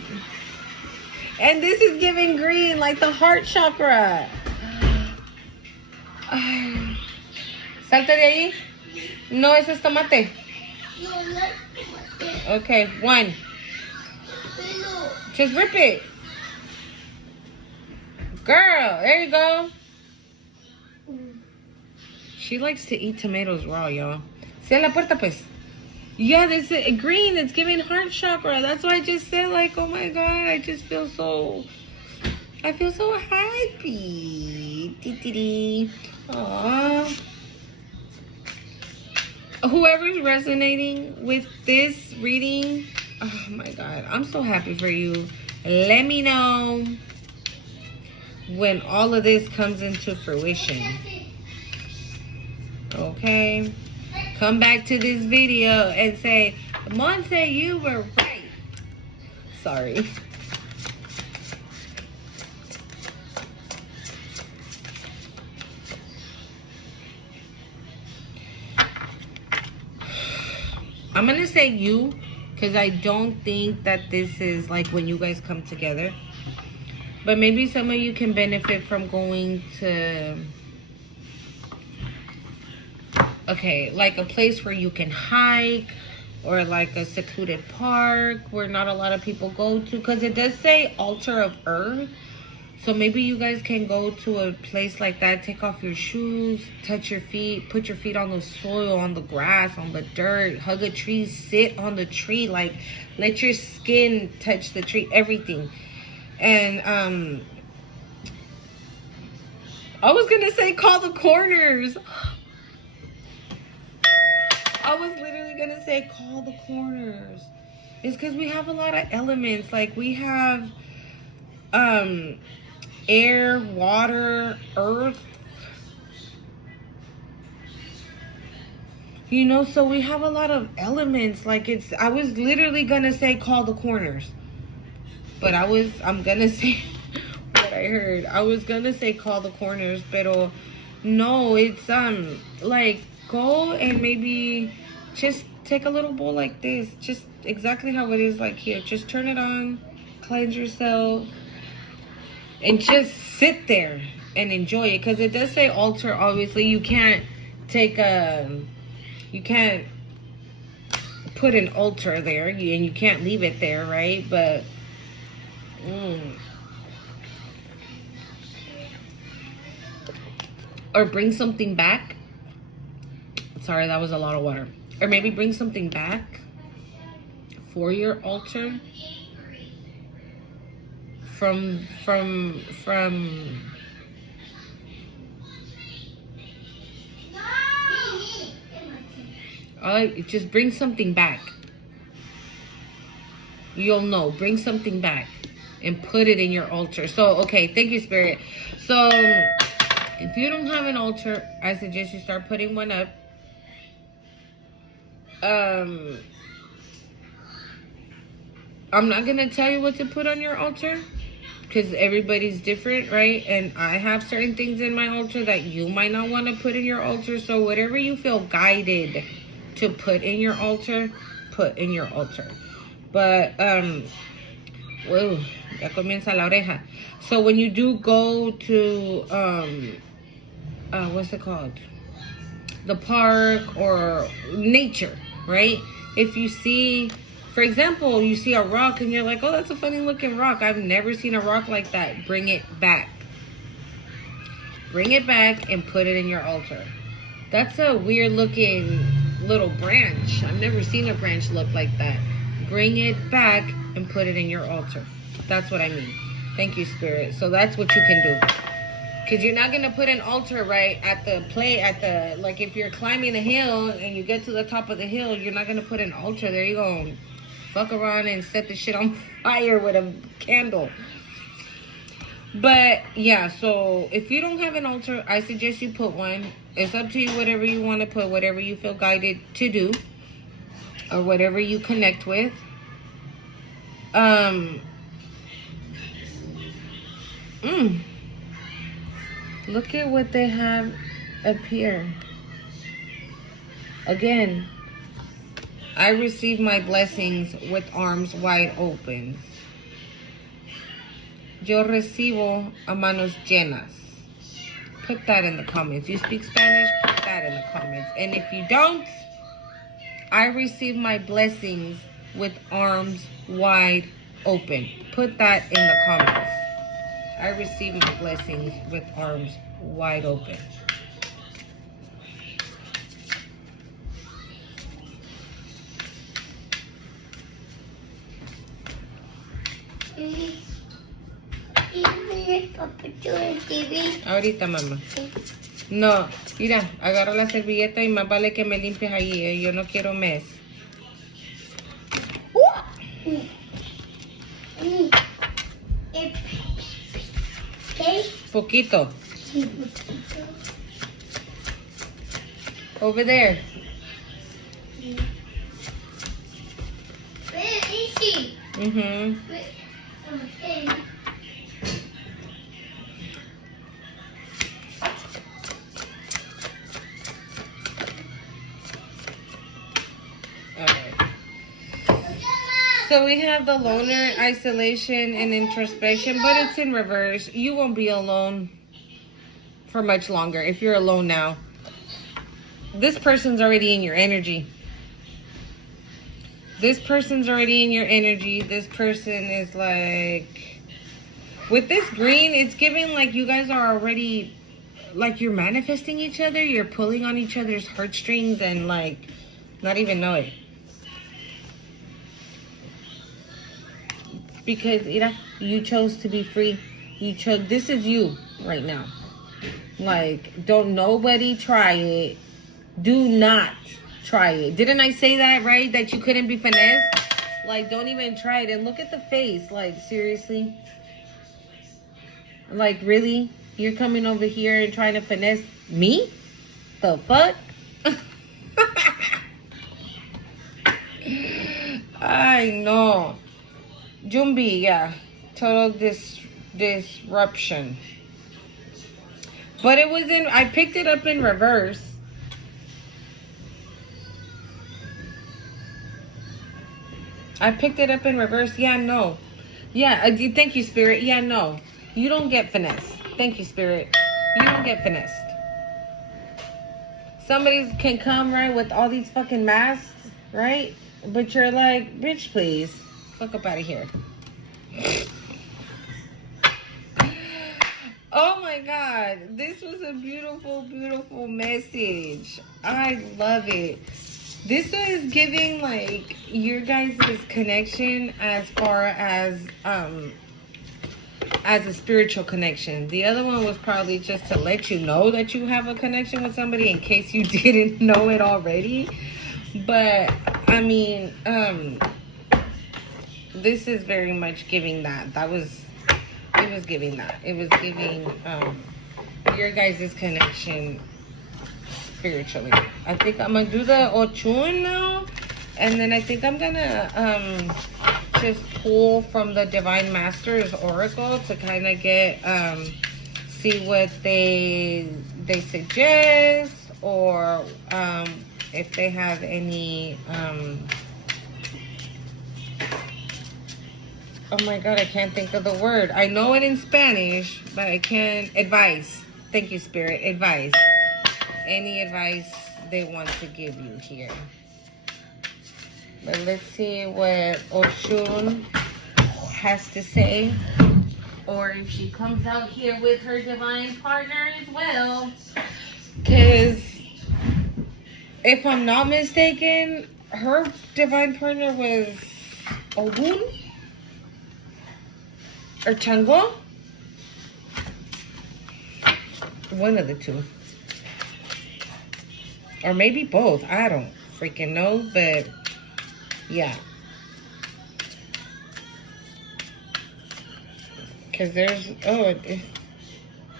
And this is giving green, like the heart chakra. Salte de ahí. No, ese es tomate. Okay, 1. Just rip it. Girl, there you go. She likes to eat tomatoes raw, y'all. Cierra la puerta, pues. Yeah, this is green. It's giving heart chakra. That's why I just said, like, oh my God, I feel so happy. Aww. Whoever's resonating with this reading, oh my God, I'm so happy for you. Let me know when all of this comes into fruition. Okay? Come back to this video and say, Monse, you were right. Sorry. I'm going to say you, because I don't think that this is like when you guys come together. But maybe some of you can benefit from going to, okay, like a place where you can hike, or like a secluded park where not a lot of people go to, because it does say altar of earth. So maybe you guys can go to a place like that, take off your shoes, touch your feet, put your feet on the soil, on the grass, on the dirt, hug a tree, sit on the tree, like let your skin touch the tree, everything. And I was gonna say call the corners. I was literally gonna say call the corners. It's because we have a lot of elements. Like we have air, water, earth. So we have a lot of elements. Like I was literally gonna say call the corners. But I'm gonna say what I heard. I was gonna say call the corners, pero no, it's like go and maybe just take a little bowl like this, just exactly how it is, like here. Just turn it on, cleanse yourself, and just sit there and enjoy it. Because it does say altar. Obviously, you can't put an altar there, and you can't leave it there, right? But or bring something back. Sorry, that was a lot of water. Or maybe bring something back for your altar from just bring something back. You'll know. Bring something back and put it in your altar. So, okay, thank you, Spirit. So, if you don't have an altar, I suggest you start putting one up. I'm not gonna tell you what to put on your altar because everybody's different, right? And I have certain things in my altar that you might not want to put in your altar. So whatever you feel guided to put in your altar, put in your altar. But whoa, ya comienza la oreja. So when you do go to what's it called? The park or nature, right? If you see, for example, you see a rock and you're like, oh, that's a funny looking rock. I've never seen a rock like that. Bring it back. Bring it back and put it in your altar. That's a weird looking little branch. I've never seen a branch look like that. Bring it back and put it in your altar. That's what I mean. Thank you, Spirit. So that's what you can do. Because you're not going to put an altar right at the like if you're climbing a hill and you get to the top of the hill, you're not going to put an altar there. You're going to fuck around and set the shit on fire with a candle. But yeah, so if you don't have an altar, I suggest you put one. It's up to you, whatever you want to put, whatever you feel guided to do, or whatever you connect with. Look at what they have up here. Again, I receive my blessings with arms wide open. Yo recibo a manos llenas. Put that in the comments. You speak Spanish? Put that in the comments. And if you don't, I receive my blessings with arms wide open. Put that in the comments. I receive my blessings with arms wide open. Ahorita, mamá. No, mira, agarra la servilleta y más vale que me limpies allí. Yo no quiero mess. Poquito. Over there. Mm-hmm. So we have the loner, isolation, and introspection, but it's in reverse. You won't be alone for much longer if you're alone now. This person's already in your energy. This person's already in your energy. This person is like... With this green, it's giving like you guys are already... Like you're manifesting each other. You're pulling on each other's heartstrings and like... Not even know it. Because, Ira, you chose to be free. You chose... This is you right now. Like, don't nobody try it. Do not try it. Didn't I say that, right? That you couldn't be finessed? Like, don't even try it. And look at the face. Like, seriously? Like, really? You're coming over here and trying to finesse me? The fuck? I know. Jumbi, yeah. Total disruption. But it was in... I picked it up in reverse. I picked it up in reverse. Yeah, no. Yeah, thank you, Spirit. Yeah, no. You don't get finesse. Thank you, Spirit. You don't get finessed. Somebody can come, right, with all these fucking masks, right? But you're like, bitch, please. Fuck up out of here. Oh my God. This was a beautiful, beautiful message. I love it. This is giving like your guys' connection as far as a spiritual connection. The other one was probably just to let you know that you have a connection with somebody in case you didn't know it already. But I mean, this is very much giving that. It was giving that. It was giving your guys' connection spiritually. I think I'm gonna do the Ochun now, and then I think I'm gonna just pull from the Divine Masters Oracle to kind of get see what they suggest, or if they have any oh my god, I can't think of the word. I know it in Spanish, but I can't. Advice. Thank you, Spirit. Advice. Any advice they want to give you here. But let's see what Oshun has to say. Or if she comes out here with her divine partner as well. Because if I'm not mistaken, her divine partner was Ogun? Or Chango? One of the two. Or maybe both. I don't freaking know. But yeah. Because there's... Oh,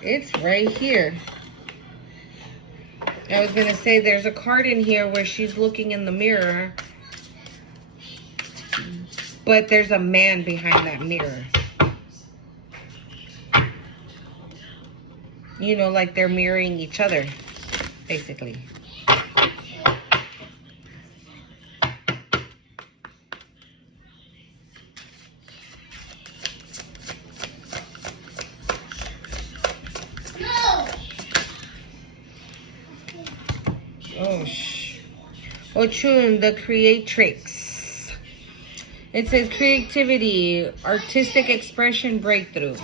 it's right here. I was going to say there's a card in here where she's looking in the mirror. But there's a man behind that mirror. You know, like they're mirroring each other, basically. No. Oh, Ochun, the creatrix. It says creativity, artistic expression, breakthrough.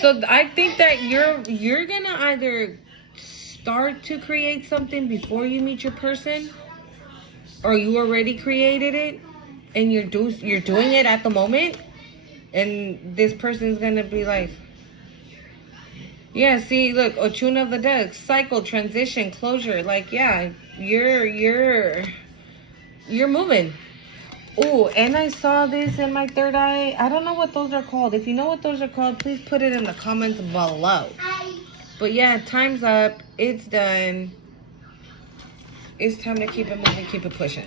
So I think that you're gonna either start to create something before you meet your person, or you already created it and you're doing it at the moment, and this person's gonna be like, yeah, see, look, Ochun of the Ducks, cycle, transition, closure. Like, yeah, you're moving. Oh, and I saw this in my third eye. I don't know what those are called. If you know what those are called, please put it in the comments below. But yeah, time's up. It's done. It's time to keep it moving, keep it pushing.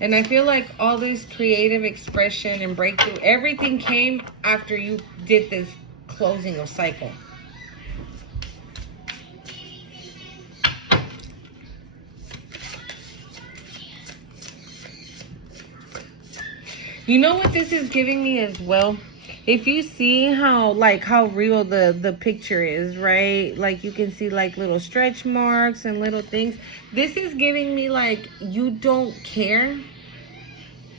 And I feel like all this creative expression and breakthrough, everything came after you did this closing of cycle. You know what this is giving me as well? If you see how real the picture is, right? Like you can see like little stretch marks and little things. This is giving me like you don't care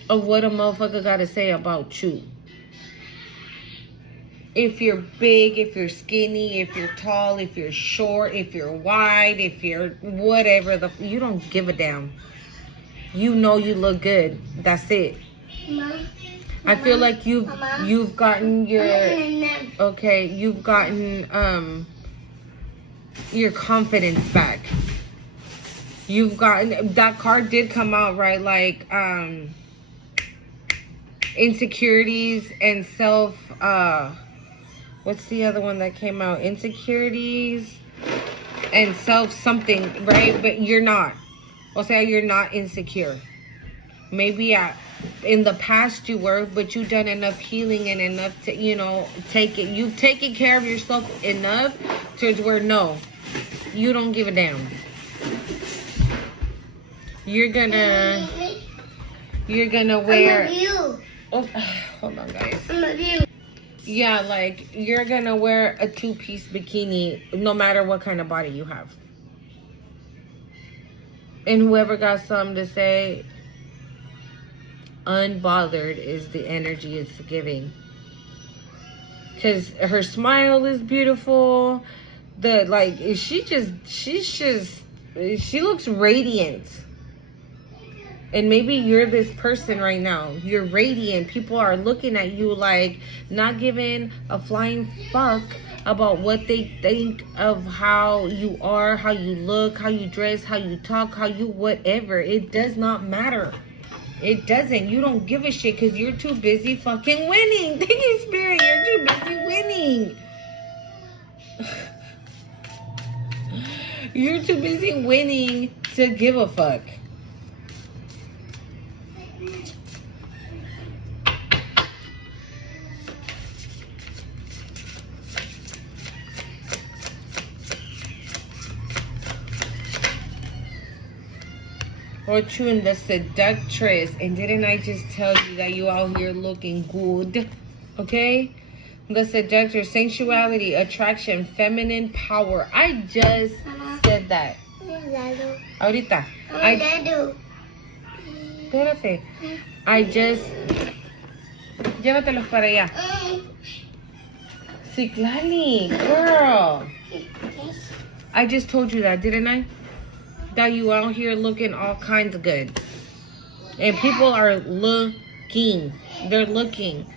of what a motherfucker got to say about you. If you're big, if you're skinny, if you're tall, if you're short, if you're wide, if you're whatever, you don't give a damn. You know you look good. That's it. Mama. I feel like you've gotten your your confidence back. You've gotten that card did come out right, like insecurities and self what's the other one that came out? Insecurities and self something, right? But you're not. I'll say you're not insecure. Maybe in the past you were, but you've done enough healing and enough to, you've taken care of yourself enough to where no, you don't give a damn. You're gonna wear. Oh, hold on, guys. Yeah, like you're gonna wear a 2-piece bikini no matter what kind of body you have. And whoever got something to say, unbothered is the energy it's giving. Because her smile is beautiful. She looks radiant. And maybe you're this person right now. You're radiant. People are looking at you like not giving a flying fuck about what they think of how you are, how you look, how you dress, how you talk, how you whatever. It does not matter. It doesn't. You don't give a shit because you're too busy fucking winning. Thank you, Spirit. You're too busy winning. You're too busy winning to give a fuck. Fortune, the seductress. And didn't I just tell you that you out here looking good? Okay? The seductress, sensuality, attraction, feminine power. I just said that. Ahorita. Espérate. I just... Llévatelos para allá. Citlali, girl. I just told you that, didn't I? That you out here looking all kinds of good. And people are looking. They're looking.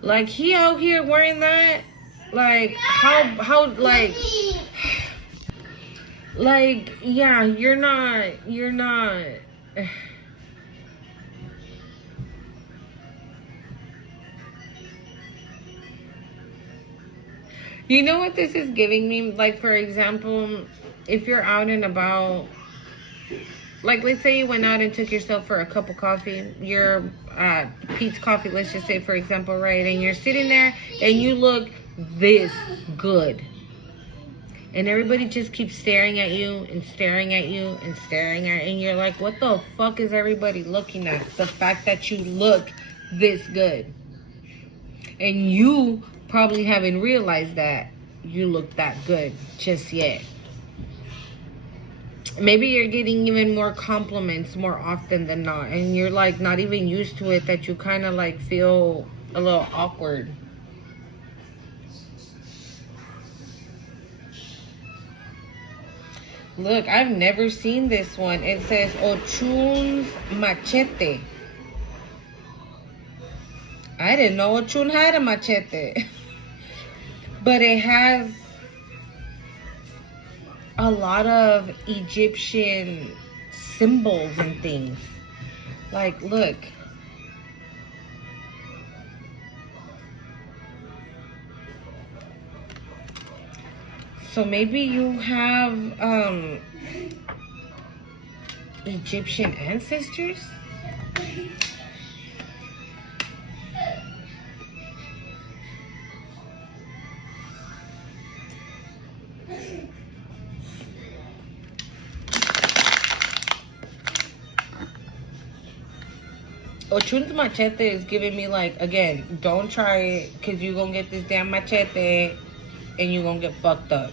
Like, he out here wearing that? Like, how, like... Like, yeah, you're not... You know what this is giving me? Like, for example, if you're out and about, like, let's say you went out and took yourself for a cup of coffee, your Pete's Coffee, let's just say, for example, right? And you're sitting there and you look this good. And everybody just keeps staring at you and staring at you and staring at you. And you're like, what the fuck is everybody looking at? The fact that you look this good. And you probably haven't realized that you look that good just yet. Maybe you're getting even more compliments more often than not. And you're like not even used to it, that you kind of like feel a little awkward. Look, I've never seen this one. It says Ochun's Machete. I didn't know Ochun had a machete. But it has a lot of Egyptian symbols and things. Like, look. So maybe you have Egyptian ancestors? Ochun's machete is giving me like, again, don't try it because you're going to get this damn machete and you're going to get fucked up.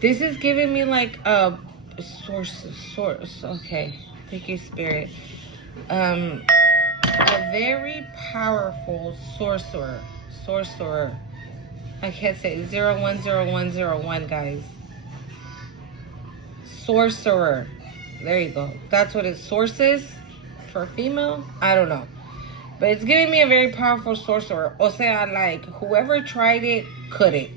This is giving me like a source, okay, thank you, Spirit. A very powerful sorcerer. I can't say 010101, guys. Sorcerer. There you go. That's what it sources for female. I don't know. But it's giving me a very powerful sorcerer. O sea, like, whoever tried it, couldn't.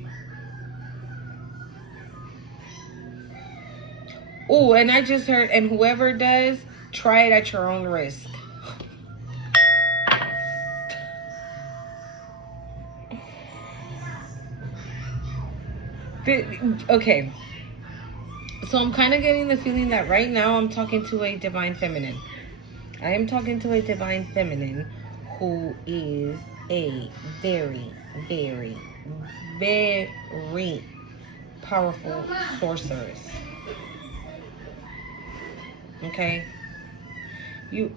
Ooh, and I just heard, and whoever does, try it at your own risk. Okay, so I'm kind of getting the feeling that right now I'm talking to a divine feminine. I am talking to a divine feminine who is a very, very, very powerful sorceress. Okay? You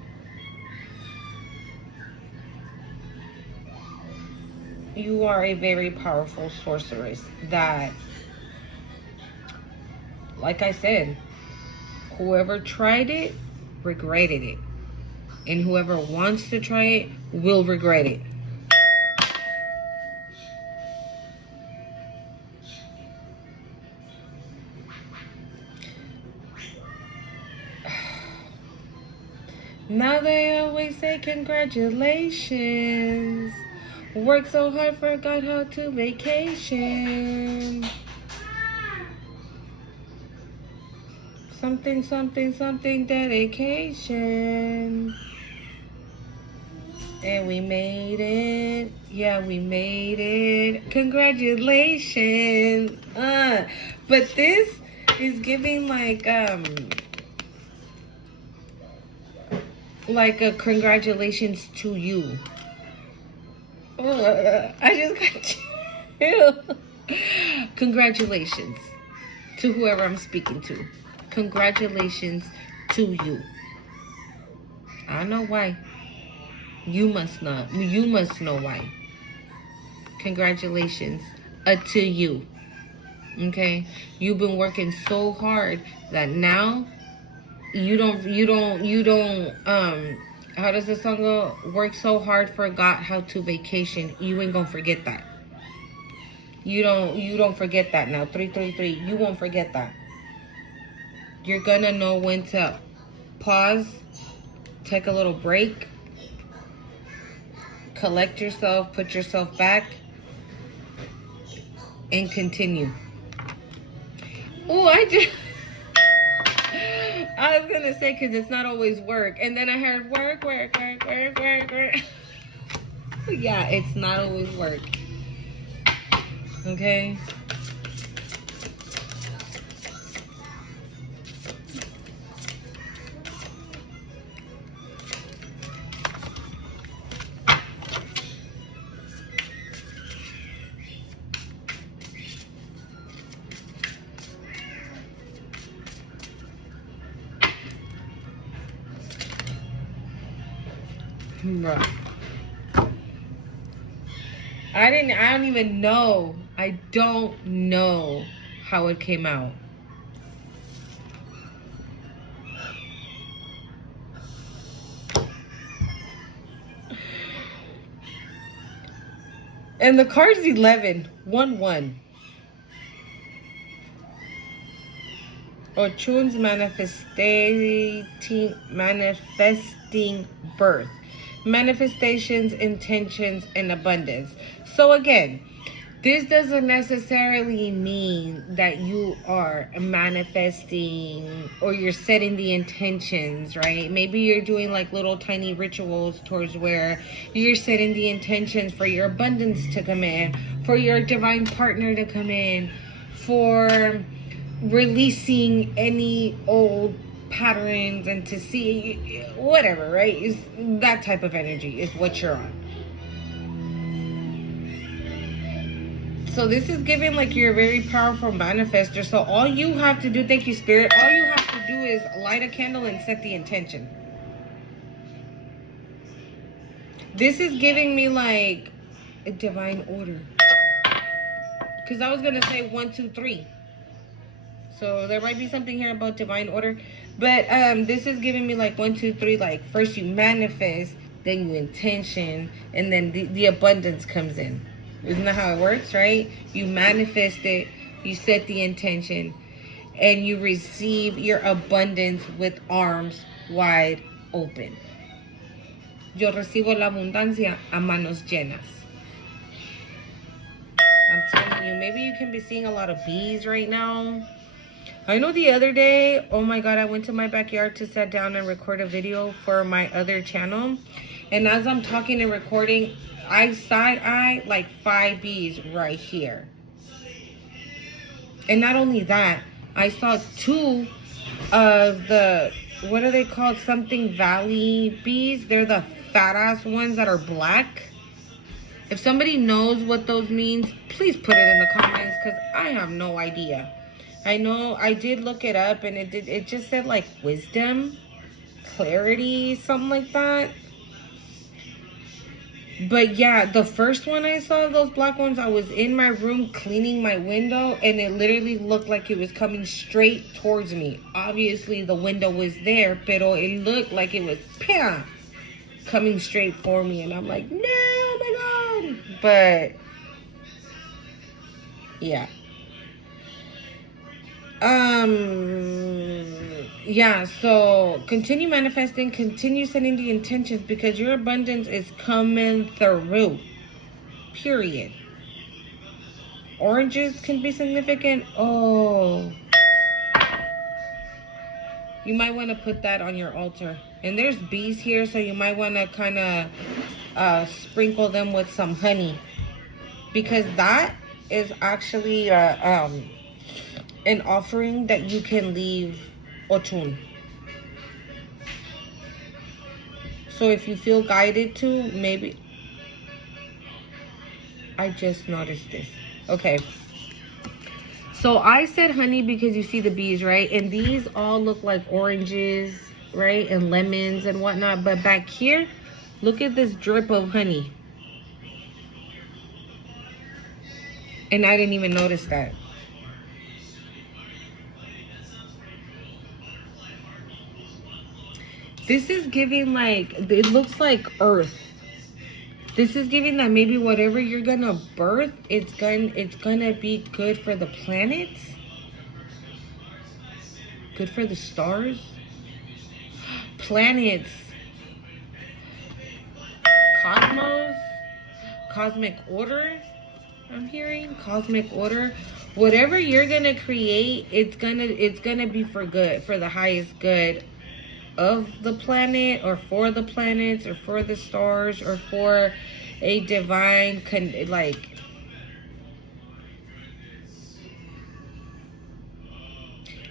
are a very powerful sorceress that, like I said, whoever tried it, regretted it. And whoever wants to try it, will regret it. Now they always say congratulations. Worked so hard, forgot how to vacation. Something dedication. And we made it. Yeah, we made it. Congratulations. But this is giving like a congratulations to you. I just got chill. Congratulations to whoever I'm speaking to. Congratulations to you. I know why. You must not. You must know why. Congratulations to you. Okay? You've been working so hard that now you don't how does the song go? Work so hard, forgot how to vacation. You ain't gonna forget that. You don't forget that now. 333. You won't forget that. You're gonna know when to pause, take a little break, collect yourself, put yourself back, and continue. Oh, I was gonna say, because it's not always work, and then I heard work. Yeah, it's not always work. Okay. Bro. I don't even know. I don't know how it came out. And the card's 11. 1-1. Ochun's manifesting birth. Manifestations, intentions, and abundance. So again, this doesn't necessarily mean that you are manifesting or you're setting the intentions, right? Maybe you're doing like little tiny rituals towards where you're setting the intentions for your abundance to come in, for your divine partner to come in, for releasing any old patterns and to see whatever, right? Is that type of energy is what you're on. So this is giving like you're a very powerful manifester. So all you have to do, thank you, Spirit, all you have to do is light a candle and set the intention. This is giving me like a divine order. Because I was going to say 1, 2, 3. So there might be something here about divine order. But this is giving me like 1, 2, 3. Like first you manifest, then you intention, and then the abundance comes in. Isn't that how it works, right? You manifest it, you set the intention, and you receive your abundance with arms wide open. Yo recibo la abundancia a manos llenas. I'm telling you, maybe you can be seeing a lot of bees right now. I know the other day, oh my God, I went to my backyard to sit down and record a video for my other channel. And as I'm talking and recording, I side-eye like 5 bees right here. And not only that, I saw 2 of the, what are they called? Something Valley bees. They're the fat-ass ones that are black. If somebody knows what those means, please put it in the comments because I have no idea. I know I did look it up and it just said like wisdom, clarity, something like that. But yeah, the first one I saw, those black ones, I was in my room cleaning my window and it literally looked like it was coming straight towards me. Obviously the window was there, pero it looked like it was coming straight for me. And I'm like, no, oh my God. But yeah. Yeah, so continue manifesting, continue setting the intentions because your abundance is coming through. Period. Oranges can be significant. Oh. You might want to put that on your altar. And there's bees here, so you might want to kind of sprinkle them with some honey, because that is actually an offering that you can leave Ochun. So if you feel guided to, maybe... I just noticed this. Okay. So I said honey because you see the bees, right? And these all look like oranges, right? And lemons and whatnot. But back here, look at this drip of honey. And I didn't even notice that. This is giving like, it looks like earth. This is giving that maybe whatever you're gonna birth, it's gonna be good for the planets, good for the stars, planets, cosmos, cosmic order. I'm hearing cosmic order. Whatever you're gonna create, it's gonna be for good, for the highest good of the planet, or for the planets, or for the stars, or for a divine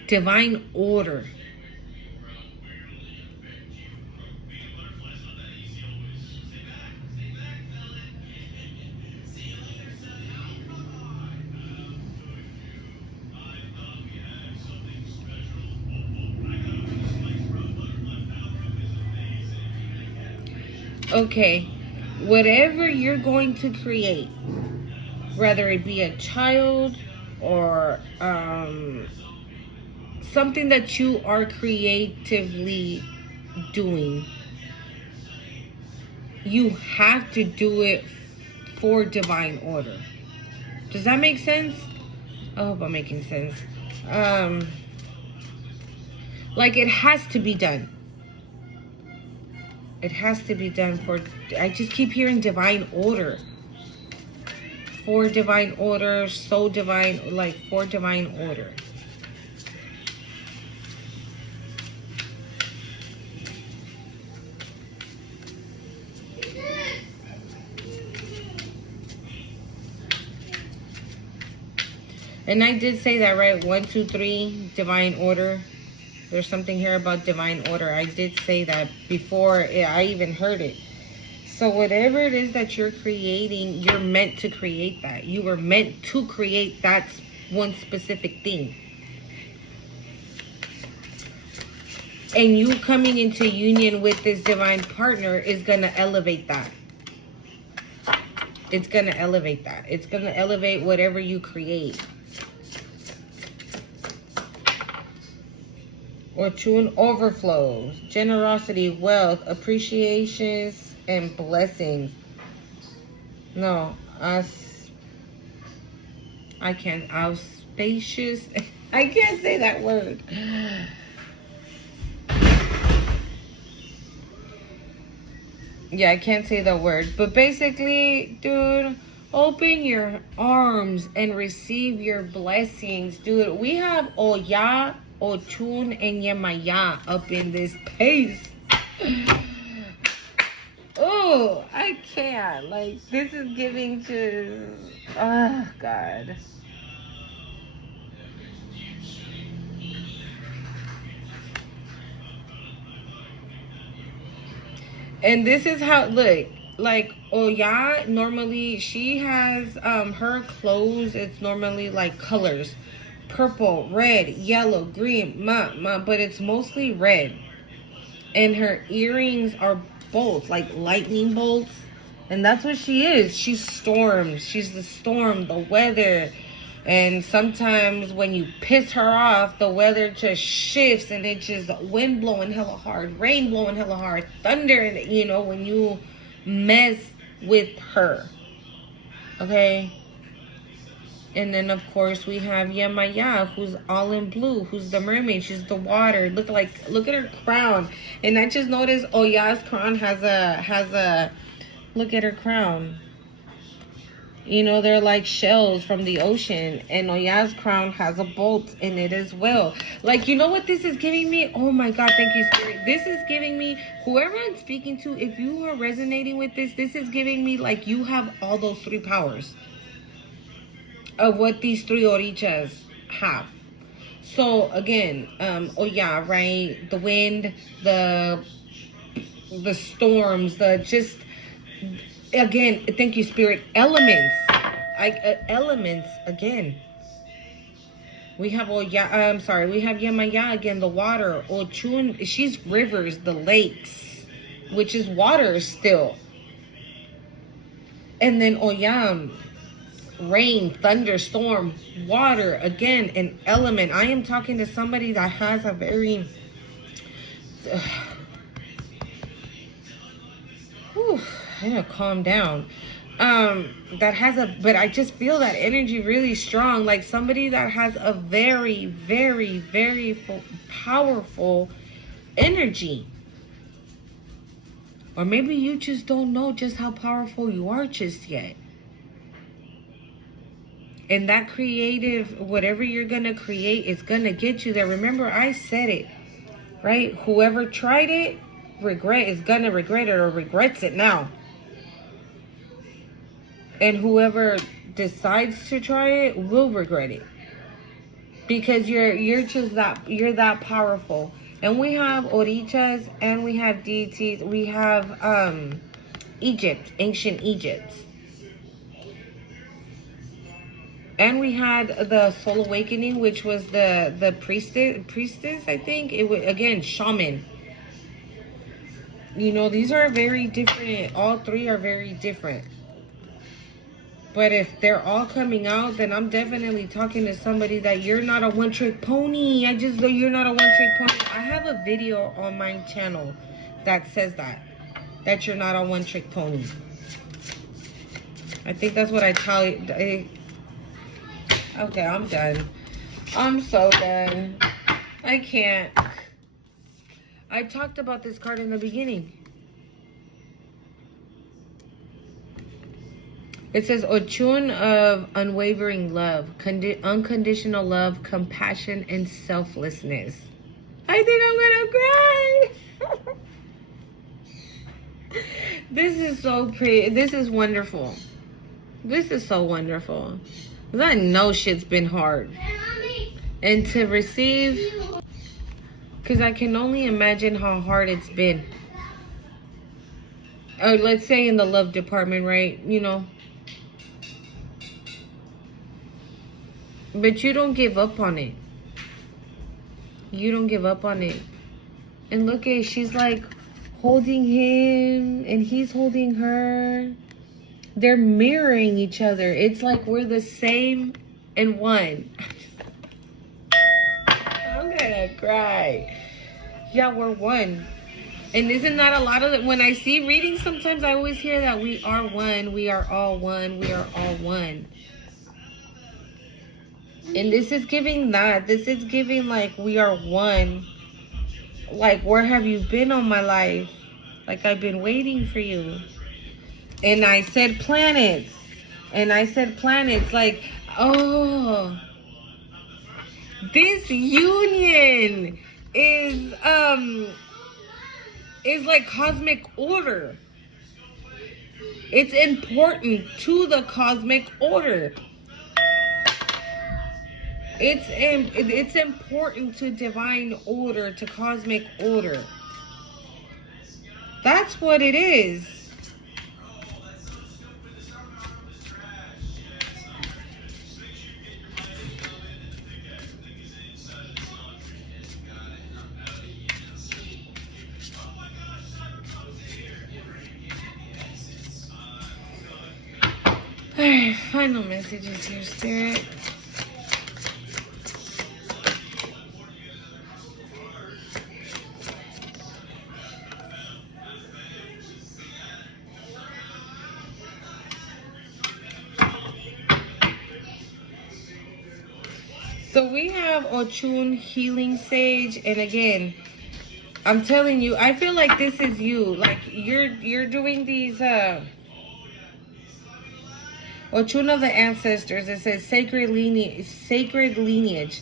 divine order. Okay, whatever you're going to create, whether it be a child or something that you are creatively doing, you have to do it for divine order. Does that make sense? I hope I'm making sense. Like, it has to be done. It has to be done for, I just keep hearing divine order. For divine order, so divine, like for divine order. And I did say that, right? 1, 2, 3, divine order. There's something here about divine order. I did say that before I even heard it. So whatever it is that you're creating, you're meant to create that. You were meant to create that one specific thing. And you coming into union with this divine partner is going to elevate that. It's going to elevate that. It's going to elevate whatever you create. Ochun overflows, generosity, wealth, appreciations, and blessings. No, I can't, auspicious. I can't say that word. Yeah, I can't say the word. But basically, dude, open your arms and receive your blessings, dude. We have Oya, Ochun, and Yemaya up in this place. Oh, I can't. Like, this is giving to... Oh, God. And this is how, look, like Oya, normally she has her clothes, it's normally like colors. Purple, red, yellow, green, but it's mostly red. And her earrings are bolts, like lightning bolts. And that's what she is. She's storms. She's the storm, the weather. And sometimes when you piss her off, the weather just shifts and it's just wind blowing hella hard, rain blowing hella hard, thunder, you know, when you mess with her. Okay? And then, of course, we have Yemaya, who's all in blue, who's the mermaid. She's the water. Look at her crown. And I just noticed Oya's crown has a, look at her crown. You know, they're like shells from the ocean. And Oya's crown has a bolt in it as well. Like, you know what this is giving me? Oh my God, thank you, Spirit. This is giving me, whoever I'm speaking to, if you are resonating with this, this is giving me like you have all those three powers of what these three orichas have. So again, Oya, right? The wind, the storms, the just, again, thank you, Spirit, elements. Like elements again. We have Oya, I'm sorry, we have Yemaya again, the water. Ochun, she's rivers, the lakes, which is water still. And then Oyam, rain, thunderstorm, water, again, an element. I am talking to somebody that has a very I'm gonna calm down. That has a, but I just feel that energy really strong, like somebody that has a very, very, very powerful energy. Or maybe you just don't know just how powerful you are just yet. And that creative, whatever you're gonna create, is gonna get you there. Remember, I said it, right? Whoever tried it, is gonna regret it, or regrets it now. And whoever decides to try it will regret it, because you're that powerful. And we have orichas, and we have deities. We have Egypt, ancient Egypt, and we had the soul awakening, which was the priestess. I think it was, again, shaman. You know, these are very different. All three are very different. But if they're all coming out, then I'm definitely talking to somebody that you're not a one-trick pony. You're not a one-trick pony. I have a video on my channel that says that you're not a one-trick pony. I think that's what I tell you. Okay, I'm done. I'm so done. I can't. I talked about this card in the beginning. It says Ochun of unwavering love, unconditional love, compassion, and selflessness. I think I'm gonna cry. This is so pretty. This is wonderful. This is so wonderful. Because I know shit's been hard. And to receive, because I can only imagine how hard it's been. Or let's say in the love department, right? You know. But you don't give up on it. You don't give up on it. And look at, she's like holding him and he's holding her. They're mirroring each other. It's like we're the same and one. I'm gonna cry. Yeah, we're one. And isn't that a lot of it? When I see readings, sometimes I always hear that we are one. We are all one. We are all one. And this is giving that. This is giving like we are one. Like, where have you been all my life? Like, I've been waiting for you. And I said planets. And I said planets. Like, oh. This union is like cosmic order. It's important to the cosmic order. It's important to divine order, to cosmic order. That's what it is. Alright, final messages here, Spirit. So we have Ochun Healing Sage, and again, I'm telling you, I feel like this is you. Like you're doing these Ochun of the ancestors. It says sacred lineage,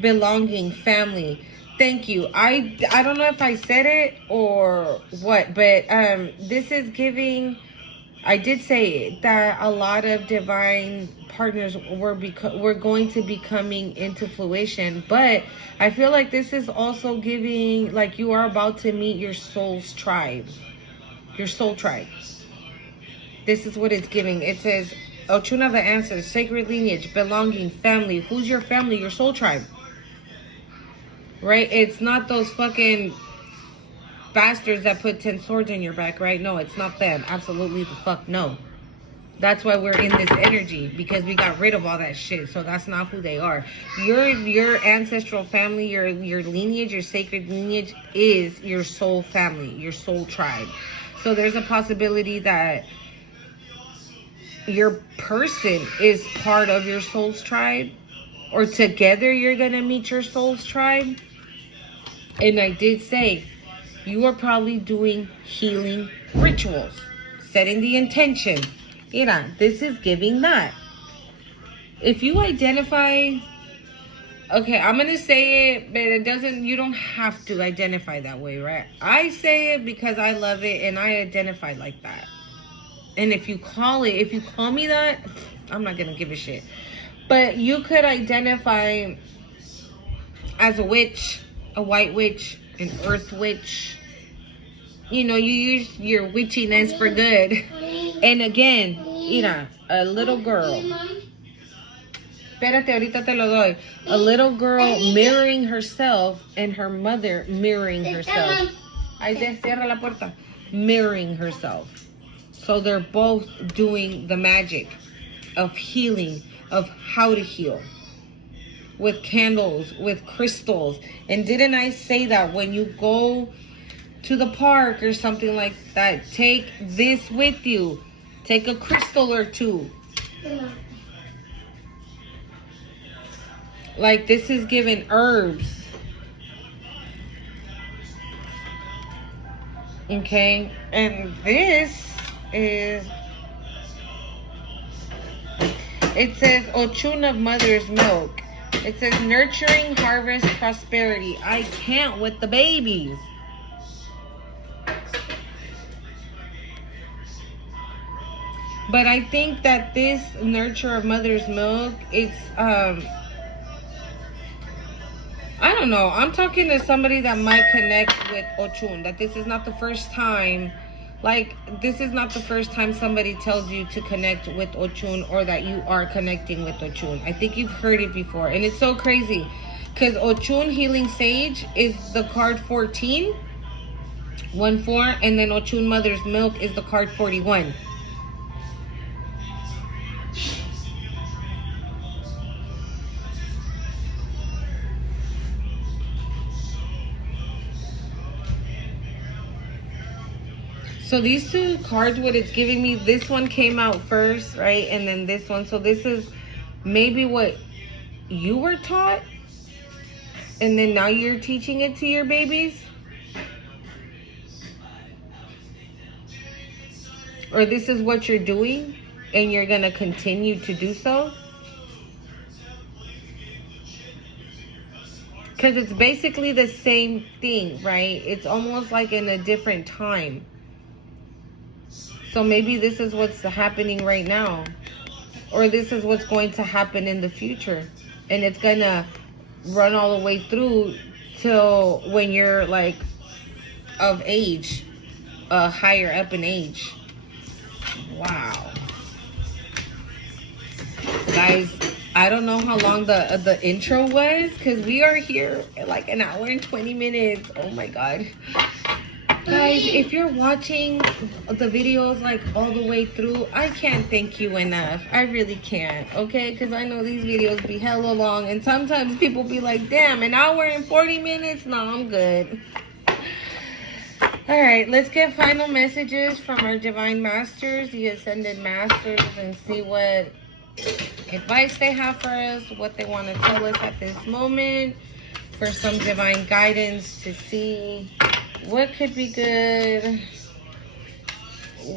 belonging, family. Thank you. I don't know if I said it or what, but this is giving. I did say that a lot of divine partners were going to be coming into fruition, but I feel like this is also giving, like, you are about to meet your soul's tribe. Your soul tribe. This is what it's giving. It says, Ochun of the ancestors, sacred lineage, belonging, family. Who's your family? Your soul tribe. Right? It's not those fucking bastards that put 10 swords in your back, right? No, it's not them. Absolutely the fuck no. That's why we're in this energy, because we got rid of all that shit. So that's not who they are. Your ancestral family, your lineage, your sacred lineage is your soul family, your soul tribe. So there's a possibility that your person is part of your soul's tribe, or together you're gonna meet your soul's tribe. And I did say you are probably doing healing rituals, setting the intention. Mira, this is giving that. If you identify, okay, I'm gonna say it, but it doesn't, you don't have to identify that way, right? I say it because I love it and I identify like that. And if you call me that, I'm not gonna give a shit. But you could identify as a witch, a white witch, an earth witch. You know, you use your witchiness for good. And again, mira, a little girl. Espérate, ahorita te lo doy. A little girl mirroring herself and her mother mirroring herself. Ahí te cierra la puerta. Mirroring herself. So they're both doing the magic of healing, of how to heal. With candles, with crystals. And didn't I say that when you go to the park or something like that, take this with you. Take a crystal or two. Like, this is given herbs. Okay? And this is, it says Ochun of mother's milk. It says nurturing, harvest, prosperity. I can't with the babies. But I think that this nurture of mother's milk, it's, I don't know. I'm talking to somebody that might connect with Ochun. That this is not the first time, like, this is not the first time somebody tells you to connect with Ochun or that you are connecting with Ochun. I think you've heard it before. And it's so crazy because Ochun Healing Sage is the card 14, 1-4, and then Ochun Mother's Milk is the card 41. So these two cards, what it's giving me, this one came out first, right? And then this one. So this is maybe what you were taught. And then now you're teaching it to your babies. Or this is what you're doing and you're going to continue to do so. Because it's basically the same thing, right? It's almost like in a different time. So maybe this is what's happening right now. Or this is what's going to happen in the future. And it's going to run all the way through till when you're like of age. Higher up in age. Wow. Guys, I don't know how long the intro was. Because we are here at like an hour and 20 minutes. Oh my God. Guys, if you're watching the videos like all the way through, I can't thank you enough. I really can't, okay? Because I know these videos be hella long. And sometimes people be like, damn, an hour and 40 minutes? No, I'm good. All right, let's get final messages from our Divine Masters, the Ascended Masters, and see what advice they have for us, what they want to tell us at this moment, for some divine guidance to see what could be good,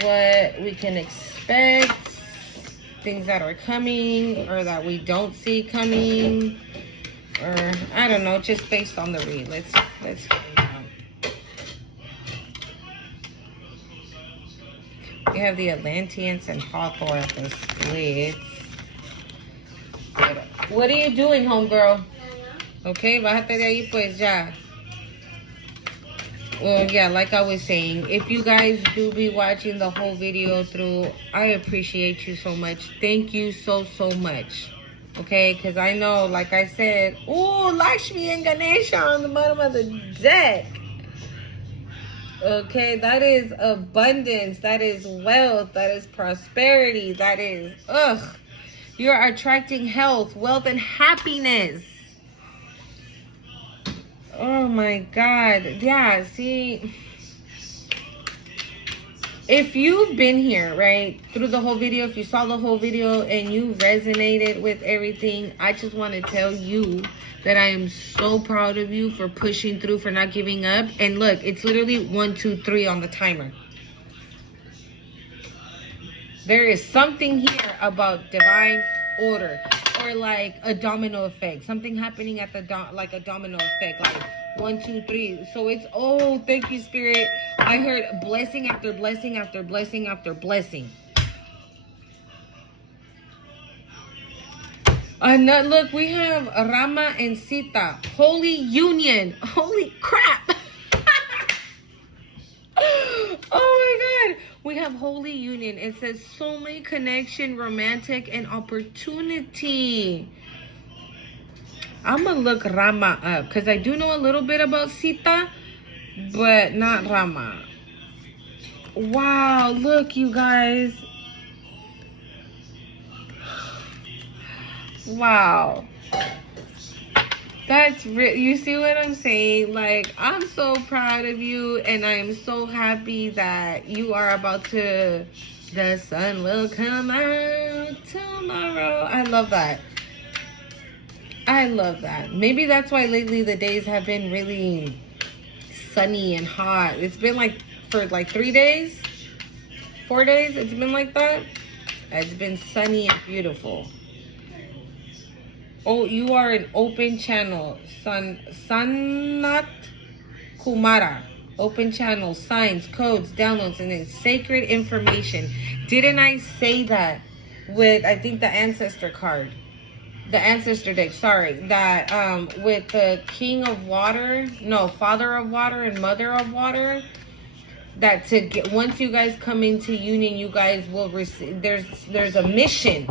what we can expect, things that are coming or that we don't see coming, or I don't know, just based on the read. Let's find out. We have the Atlanteans and Hawthorne at the splits. What are you doing, homegirl? Okay, bájate de ahí pues ya. Well, yeah, like I was saying, if you guys do be watching the whole video through, I appreciate you so much. Thank you so much. Okay, because I know, like I said, ooh, Lakshmi and Ganesha on the bottom of the deck. Okay, that is abundance. That is wealth. That is prosperity. That is, you're attracting health, wealth, and happiness. Oh my God. Yeah, see, if you've been here, right, through the whole video, if you saw the whole video and you resonated with everything, I just want to tell you that I am so proud of you for pushing through, for not giving up. And look, it's literally 1, 2, 3 on the timer. There is something here about divine order, or like a domino effect, something happening at the like a domino effect, like 1, 2, 3. So it's, oh, thank you, Spirit. I heard blessing after blessing after blessing after blessing. Look, we have Rama and Sita, holy union. Holy crap. Oh my God. We have holy union. It says soulmate connection, romantic, and opportunity. I'm gonna look Rama up because I do know a little bit about Sita, but not Rama. Wow, look, you guys. Wow. That's real. You see what I'm saying? Like, I'm so proud of you, and I am so happy that you are about to, the sun will come out tomorrow. I love that. I love that. Maybe that's why lately the days have been really sunny and hot. It's been like, for like 3 days, 4 days, it's been like that. It's been sunny and beautiful. Oh, you are an open channel. Sanat Kumara. Open channel, signs, codes, downloads, and it's sacred information. Didn't I say that with, I think, the ancestor card? The ancestor deck, sorry. That with the king of water, no, father of water and mother of water, that to get, once you guys come into union, you guys will receive, there's a mission.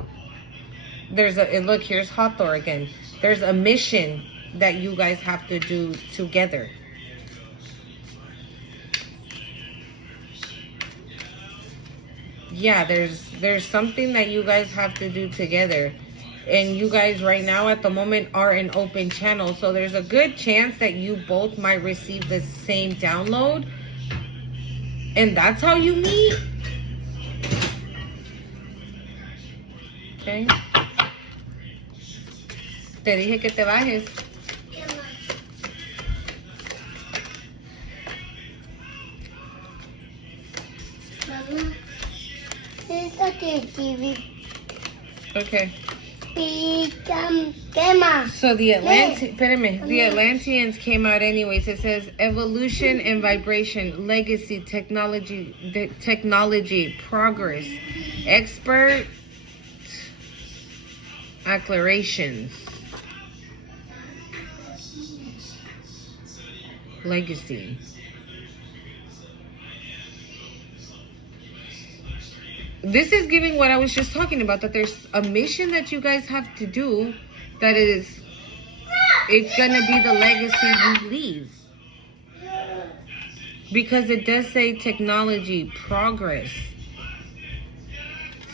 And look, here's Hathor again. There's a mission that you guys have to do together. Yeah, there's something that you guys have to do together. And you guys right now at the moment are in open channel. So there's a good chance that you both might receive the same download. And that's how you meet. Okay. Te dije que te bajes. Mamá, esta TV. Okay. Quema. So the Atlanteans came out anyways. It says evolution and vibration, legacy, technology, progress, expert, acclarations, legacy. This is giving what I was just talking about, that there's a mission that you guys have to do that is, it's going to be the legacy you leave. Because it does say technology, progress.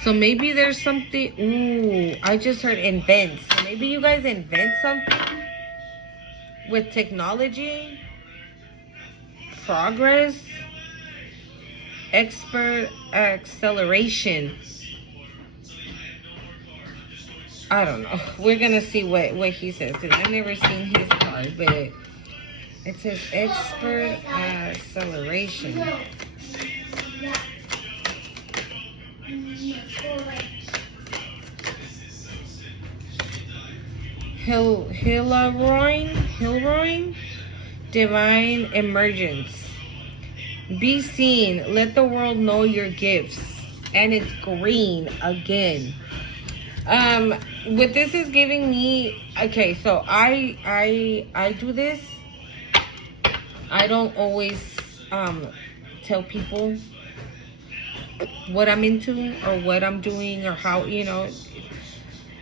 So maybe there's something, ooh, I just heard invent. So maybe you guys invent something with technology, progress, expert, acceleration. I don't know. We're gonna see what he says, because I've never seen his card, but it says expert acceleration. Hilroin, divine emergence. Be seen. Let the world know your gifts. And it's green again. What this is giving me, okay, so I do this. I don't always tell people what I'm into or what I'm doing or how, you know,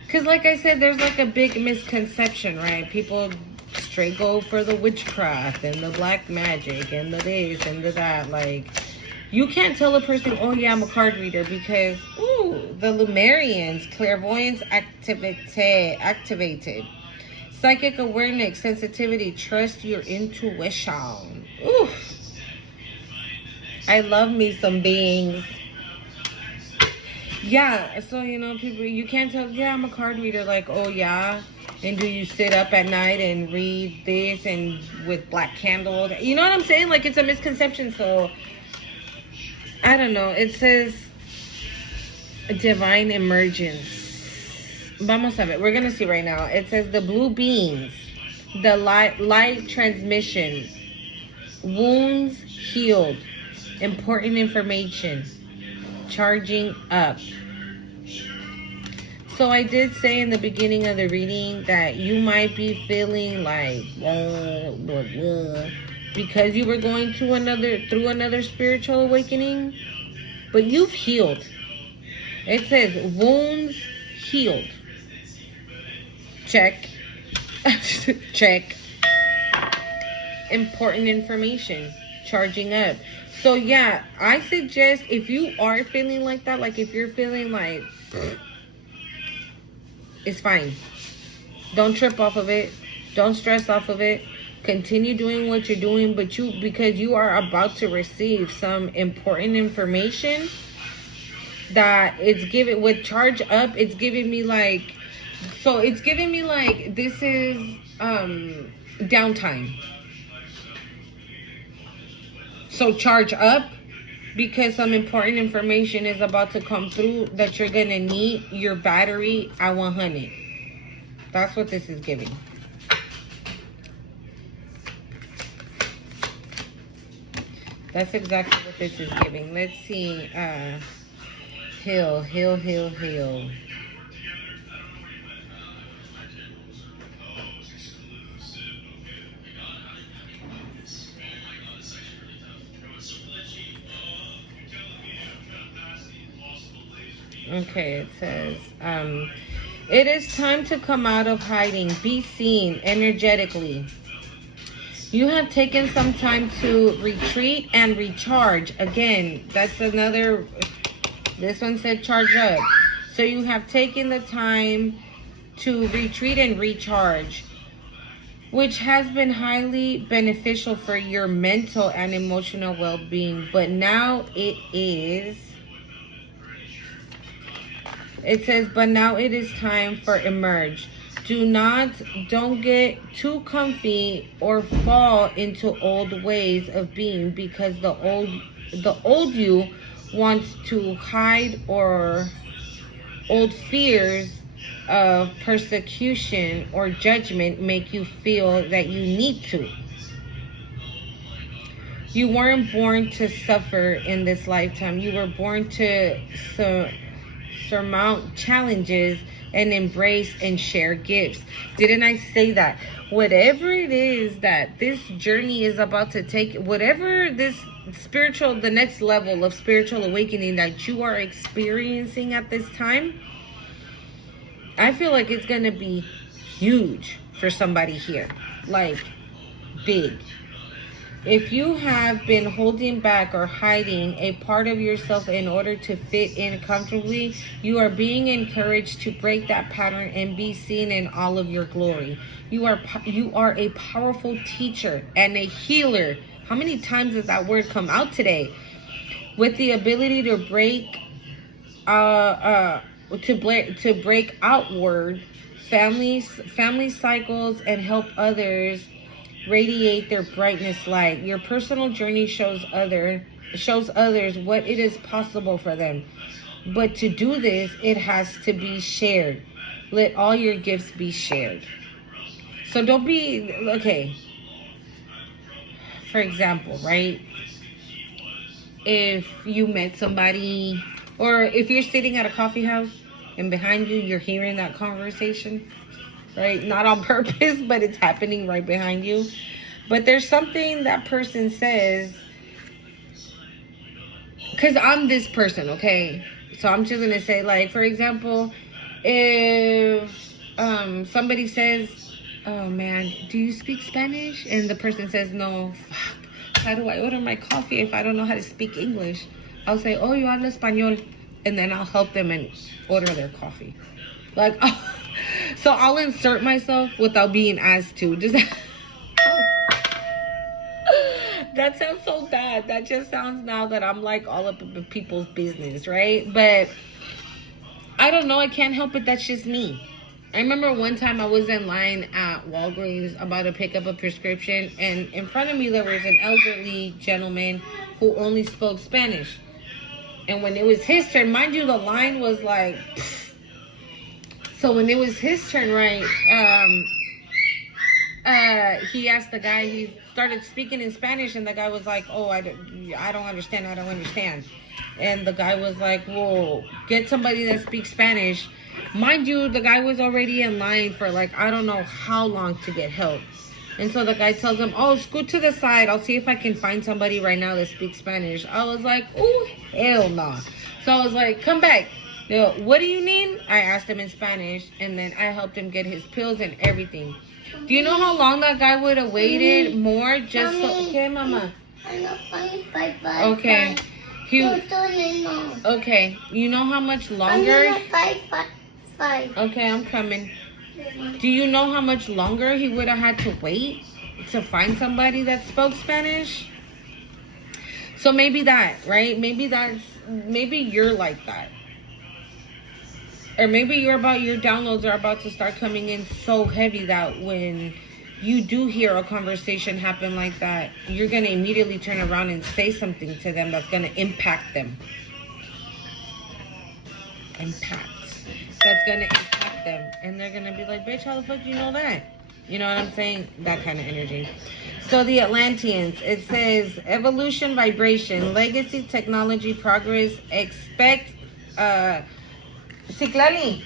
because like I said, there's like a big misconception, right? People straight go for the witchcraft and the black magic and the this and the that. Like, you can't tell a person, oh yeah, I'm a card reader, because ooh, the Lumerians, clairvoyance activated, psychic awareness, sensitivity, trust your intuition. Ooh, I love me some beings. Yeah, so you know, people, you can't tell, yeah, I'm a card reader, like, oh yeah, and do you sit up at night and read this and with black candles? You know what I'm saying? Like, it's a misconception. So I don't know. It says divine emergence. Vamos a ver. We're gonna see right now. It says the blue beams, the light transmission, wounds healed, important information, charging up. So I did say in the beginning of the reading that you might be feeling like because you were going through another spiritual awakening, but you've healed. It says wounds healed. Check. Check. Important information, charging up. So yeah, I suggest if you are feeling like that, like if you're feeling like it's fine, don't trip off of it, don't stress off of it, continue doing what you're doing, but because you are about to receive some important information that it's giving with charge up. It's giving me like, so it's giving me like, this is downtime. So charge up, because some important information is about to come through that you're gonna need your battery at 100. That's what this is giving. That's exactly what this is giving. Let's see. Heal. Okay, it says, it is time to come out of hiding. Be seen energetically. You have taken some time to retreat and recharge. Again, that's another, this one said charge up. So you have taken the time to retreat and recharge, which has been highly beneficial for your mental and emotional well-being. But now it says, but now it is time for emerge. Don't get too comfy or fall into old ways of being, because the old you wants to hide, or old fears of persecution or judgment make you feel that you need to. You weren't born to suffer in this lifetime. You were born to surmount challenges and embrace and share gifts. Didn't I say that? Whatever it is that this journey is about to take, whatever this the next level of spiritual awakening that you are experiencing at this time, I feel like it's going to be huge for somebody here. Like, big. If you have been holding back or hiding a part of yourself in order to fit in comfortably, you are being encouraged to break that pattern and be seen in all of your glory. You are a powerful teacher and a healer. How many times does that word come out today? With the ability to break outward family cycles and help others radiate their brightness light. Your personal journey shows others what it is possible for them. But to do this, it has to be shared. Let all your gifts be shared. So don't be, okay, for example, right? If you met somebody, or if you're sitting at a coffee house and behind you, you're hearing that conversation, right? Not on purpose, but it's happening right behind you. But there's something that person says, because I'm this person, okay? So I'm just gonna say, like, for example, if somebody says, "Oh man, do you speak Spanish?" and the person says, "No." Fuck. How do I order my coffee if I don't know how to speak English? I'll say, "Oh, yo hablo español," and then I'll help them and order their coffee. Like, oh, so I'll insert myself without being asked to. Just that sounds so bad. That just sounds now that I'm like all up in people's business, right? But I don't know. I can't help it. That's just me. I remember one time I was in line at Walgreens about to pick up a prescription, and in front of me there was an elderly gentleman who only spoke Spanish. And when it was his turn, mind you, the line was like, pfft. So when it was his turn, right, he asked the guy, he started speaking in Spanish, and the guy was like, "Oh, I don't understand, I don't understand." And the guy was like, "Well, get somebody that speaks Spanish." Mind you, the guy was already in line for like, I don't know how long to get help. And so the guy tells him, "Oh, scoot to the side. I'll see if I can find somebody right now that speaks Spanish." I was like, "Oh, hell no." So I was like, "Come back. Yo, what do you need?" I asked him in Spanish, and then I helped him get his pills and everything. Do you know how long that guy would have waited more just so... Okay, mama. Okay. Okay. You know how much longer... Okay, I'm coming. Do you know how much longer he would have had to wait to find somebody that spoke Spanish? So maybe that, right? Maybe you're like that. Or maybe your downloads are about to start coming in so heavy that when you do hear a conversation happen like that, you're going to immediately turn around and say something to them that's going to impact them. That's going to impact them. And they're going to be like, "Bitch, how the fuck do you know that?" You know what I'm saying? That kind of energy. So the Atlanteans, it says evolution, vibration, legacy, technology, progress, expect... Citlali.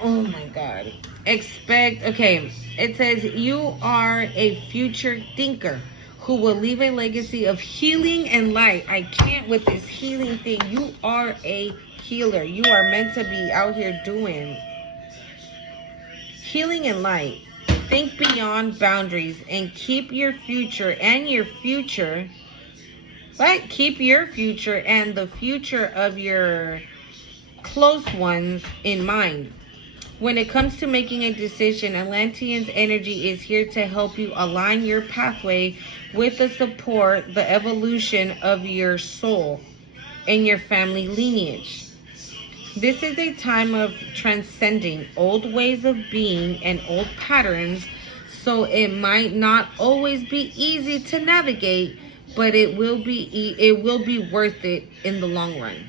Oh my God. Expect, okay. It says you are a future thinker who will leave a legacy of healing and light. I can't with this healing thing. You are a healer. You are meant to be out here doing healing and light. Think beyond boundaries and keep your future and your future, right? Keep your future and the future of your close ones in mind. When it comes to making a decision, Atlantean's energy is here to help you align your pathway with the support, the evolution of your soul and your family lineage. This is a time of transcending old ways of being and old patterns, so it might not always be easy to navigate, but it will be worth it in the long run.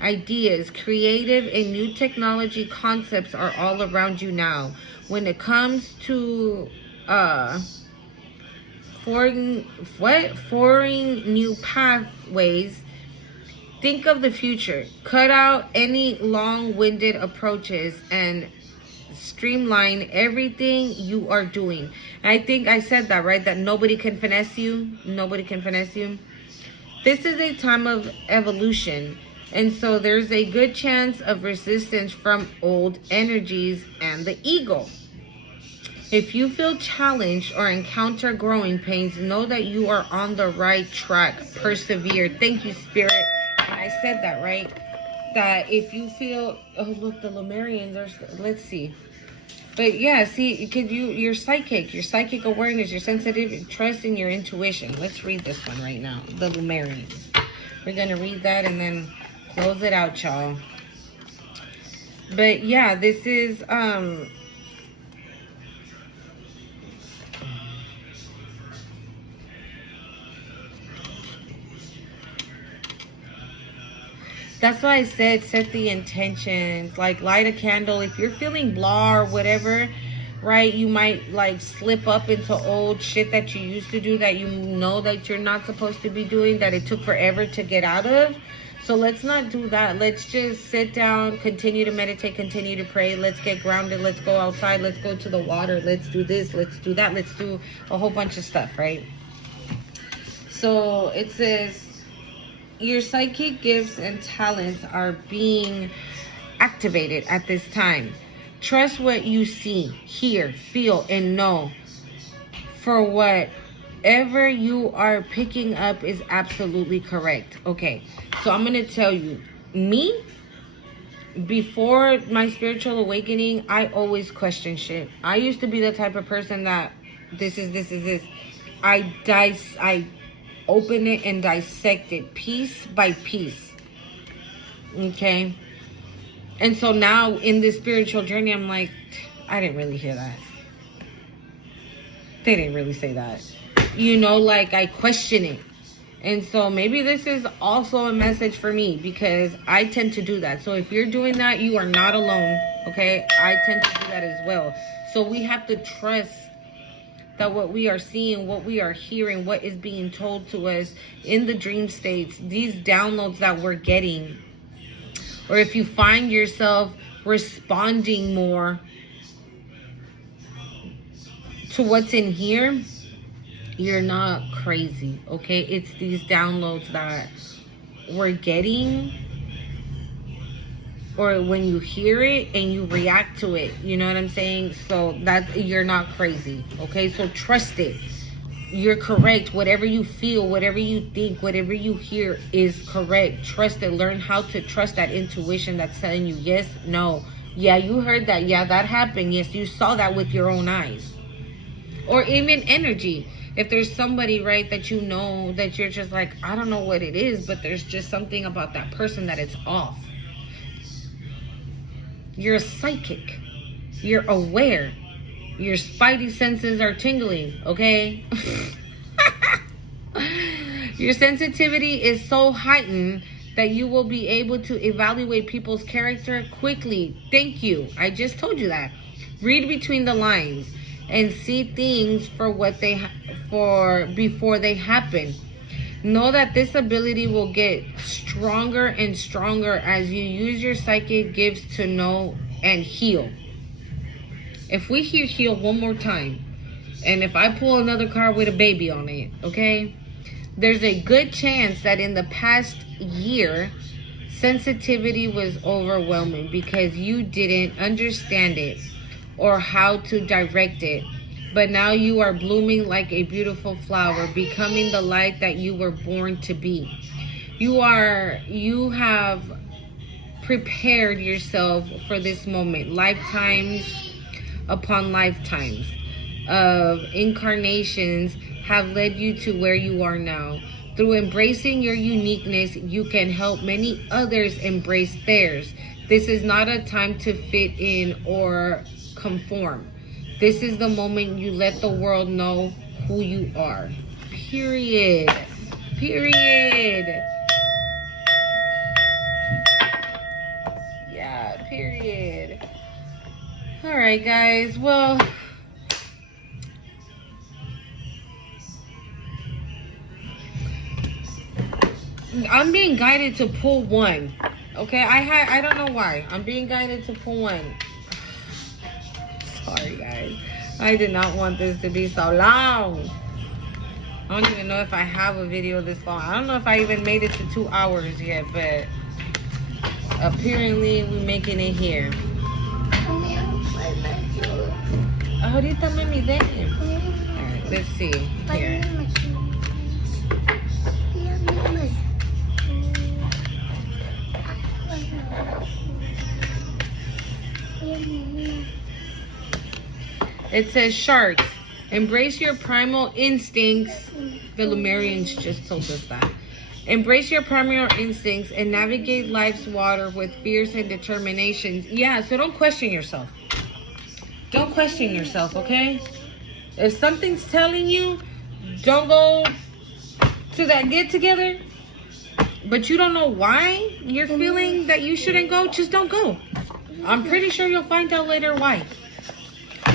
Ideas, creative, and new technology concepts are all around you now. When it comes to forging new pathways, think of the future. Cut out any long-winded approaches and streamline everything you are doing. I think I said that, right? That nobody can finesse you. Nobody can finesse you. This is a time of evolution. And so there's a good chance of resistance from old energies and the ego. If you feel challenged or encounter growing pains, know that you are on the right track. Persevere. Thank you, Spirit. And I said that, right? That if you feel, oh, look, the Lemurians are, let's see. But yeah, see, because you're psychic, your psychic awareness, your sensitive, trust in your intuition. Let's read this one right now. The Lemurians. We're going to read that and then close it out, y'all. But yeah, this is that's why I said set the intentions, like light a candle. If you're feeling blah or whatever, right? You might like slip up into old shit that you used to do that you know that you're not supposed to be doing, that it took forever to get out of. So let's not do that. Let's just sit down, continue to meditate, continue to pray. Let's get grounded. Let's go outside. Let's go to the water. Let's do this. Let's do that. Let's do a whole bunch of stuff, right? So it says, your psychic gifts and talents are being activated at this time. Trust what you see, hear, feel, and know. For whatever you are picking up is absolutely correct. Okay, so I'm going to tell you, me, before my spiritual awakening, I always question shit. I used to be the type of person that this is this. I open it and dissect it piece by piece. Okay? And so now in this spiritual journey, I'm like, I didn't really hear that. They didn't really say that. You know, like I question it. And so maybe this is also a message for me, because I tend to do that. So if you're doing that, you are not alone. Okay? I tend to do that as well. So we have to trust that what we are seeing, what we are hearing, what is being told to us in the dream states, these downloads that we're getting, or if you find yourself responding more to what's in here, you're not crazy, okay? It's these downloads that we're getting, or when you hear it and you react to it, you know what I'm saying? So that you're not crazy, okay? So trust it. You're correct. Whatever you feel, whatever you think, whatever you hear is correct. Trust it. Learn how to trust that intuition that's telling you yes, no. Yeah, you heard that. Yeah, that happened. Yes, you saw that with your own eyes. Or even energy. If there's somebody, right, that you know that you're just like, I don't know what it is, but there's just something about that person that it's off. You're psychic. You're aware. Your spidey senses are tingling, okay? Your sensitivity is so heightened that you will be able to evaluate people's character quickly. Thank you. I just told you that. Read between the lines and see things for what before they happen. Know that this ability will get stronger and stronger as you use your psychic gifts to know and heal. If we hear heal one more time, and if I pull another card with a baby on it, okay, there's a good chance that in the past year, sensitivity was overwhelming because you didn't understand it or how to direct it. But now you are blooming like a beautiful flower, becoming the light that you were born to be. You have prepared yourself for this moment. Lifetimes upon lifetimes of incarnations have led you to where you are now. Through embracing your uniqueness, you can help many others embrace theirs. This is not a time to fit in or conform. This is the moment you let the world know who you are. Period. Period. Yeah, period. All right, guys. Well, I'm being guided to pull one. Okay, I don't know why. I'm being guided to pull one. Sorry, guys. I did not want this to be so long. I don't even know if I have a video this long. I don't know if I even made it to 2 hours yet, but apparently we're making it here. Ahorita me mide. Alright, let's see. Here. It says sharks. Embrace your primal instincts. The Lumerians just told us that. Embrace your primal instincts and navigate life's water with fierce and determination. Yeah, so don't question yourself. Don't question yourself, okay? If something's telling you, don't go to that get-together, but you don't know why you're feeling that you shouldn't go, just don't go. I'm pretty sure you'll find out later why.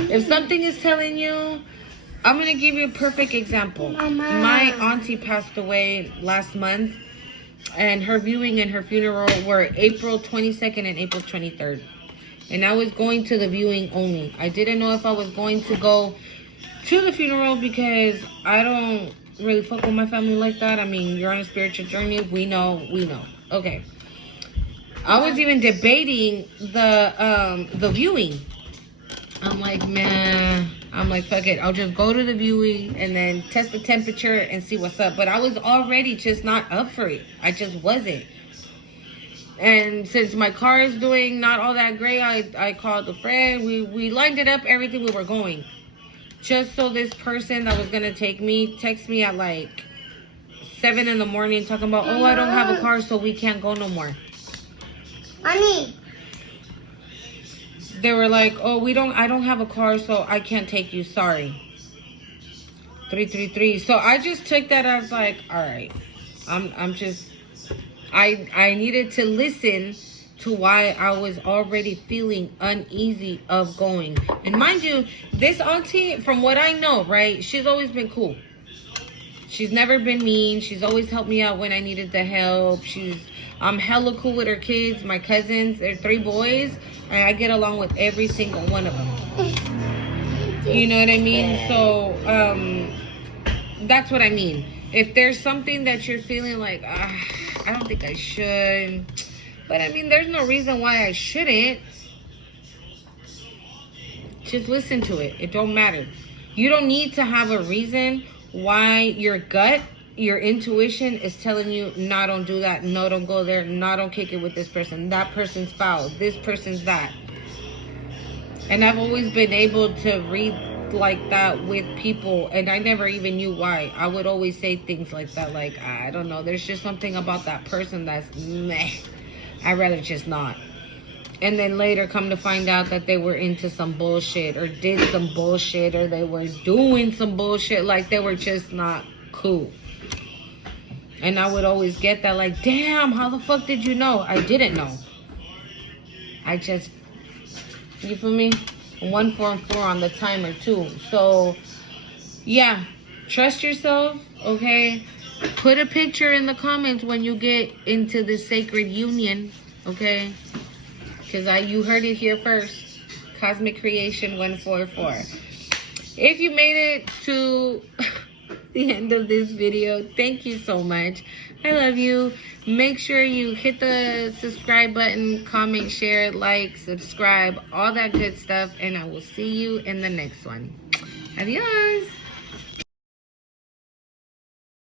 If something is telling you, I'm gonna give you a perfect example. My auntie passed away last month, and her viewing and her funeral were April 22nd and April 23rd. And I was going to the viewing only. I didn't know if I was going to go to the funeral because I don't really fuck with my family like that. I mean, you're on a spiritual journey. We know. Okay. I was even debating the viewing. I'm like, man, fuck it. I'll just go to the viewing and then test the temperature and see what's up. But I was already just not up for it. I just wasn't. And since my car is doing not all that great, I called a friend. We lined it up, everything, we were going. Just so this person that was going to take me text me at like 7 in the morning talking about, oh, I don't have a car, so we can't go no more. Mommy. They were like, oh, I don't have a car, so I can't take you. Sorry. 333. So I just took that as like, all right. I needed to listen to why I was already feeling uneasy of going. And mind you, this auntie, from what I know, right, she's always been cool. She's never been mean. She's always helped me out when I needed the help. I'm hella cool with her kids, my cousins. They're 3 boys, and I get along with every single one of them. You know what I mean? So, that's what I mean. If there's something that you're feeling like, I don't think I should. But I mean, there's no reason why I shouldn't. Just listen to it. It don't matter. You don't need to have a reason why your gut, your intuition is telling you, no, don't do that. No, don't go there. No, don't kick it with this person. That person's foul. This person's that. And I've always been able to read like that with people, and I never even knew why. I would always say things like that, like, I don't know, there's just something about that person that's meh. I'd rather just not. And then later come to find out that they were into some bullshit or did some bullshit or they were doing some bullshit, like they were just not cool. And I would always get that, like, damn, how the fuck did you know? I didn't know. I just, you feel me? 144 on the timer too. So yeah, trust yourself, okay? Put a picture in the comments when you get into the sacred union, okay? Because you heard it here first. Cosmic Creation 144. If you made it to the end of this video, thank you so much. I love you. Make sure you hit the subscribe button, comment, share, like, subscribe, all that good stuff. And I will see you in the next one. Adios.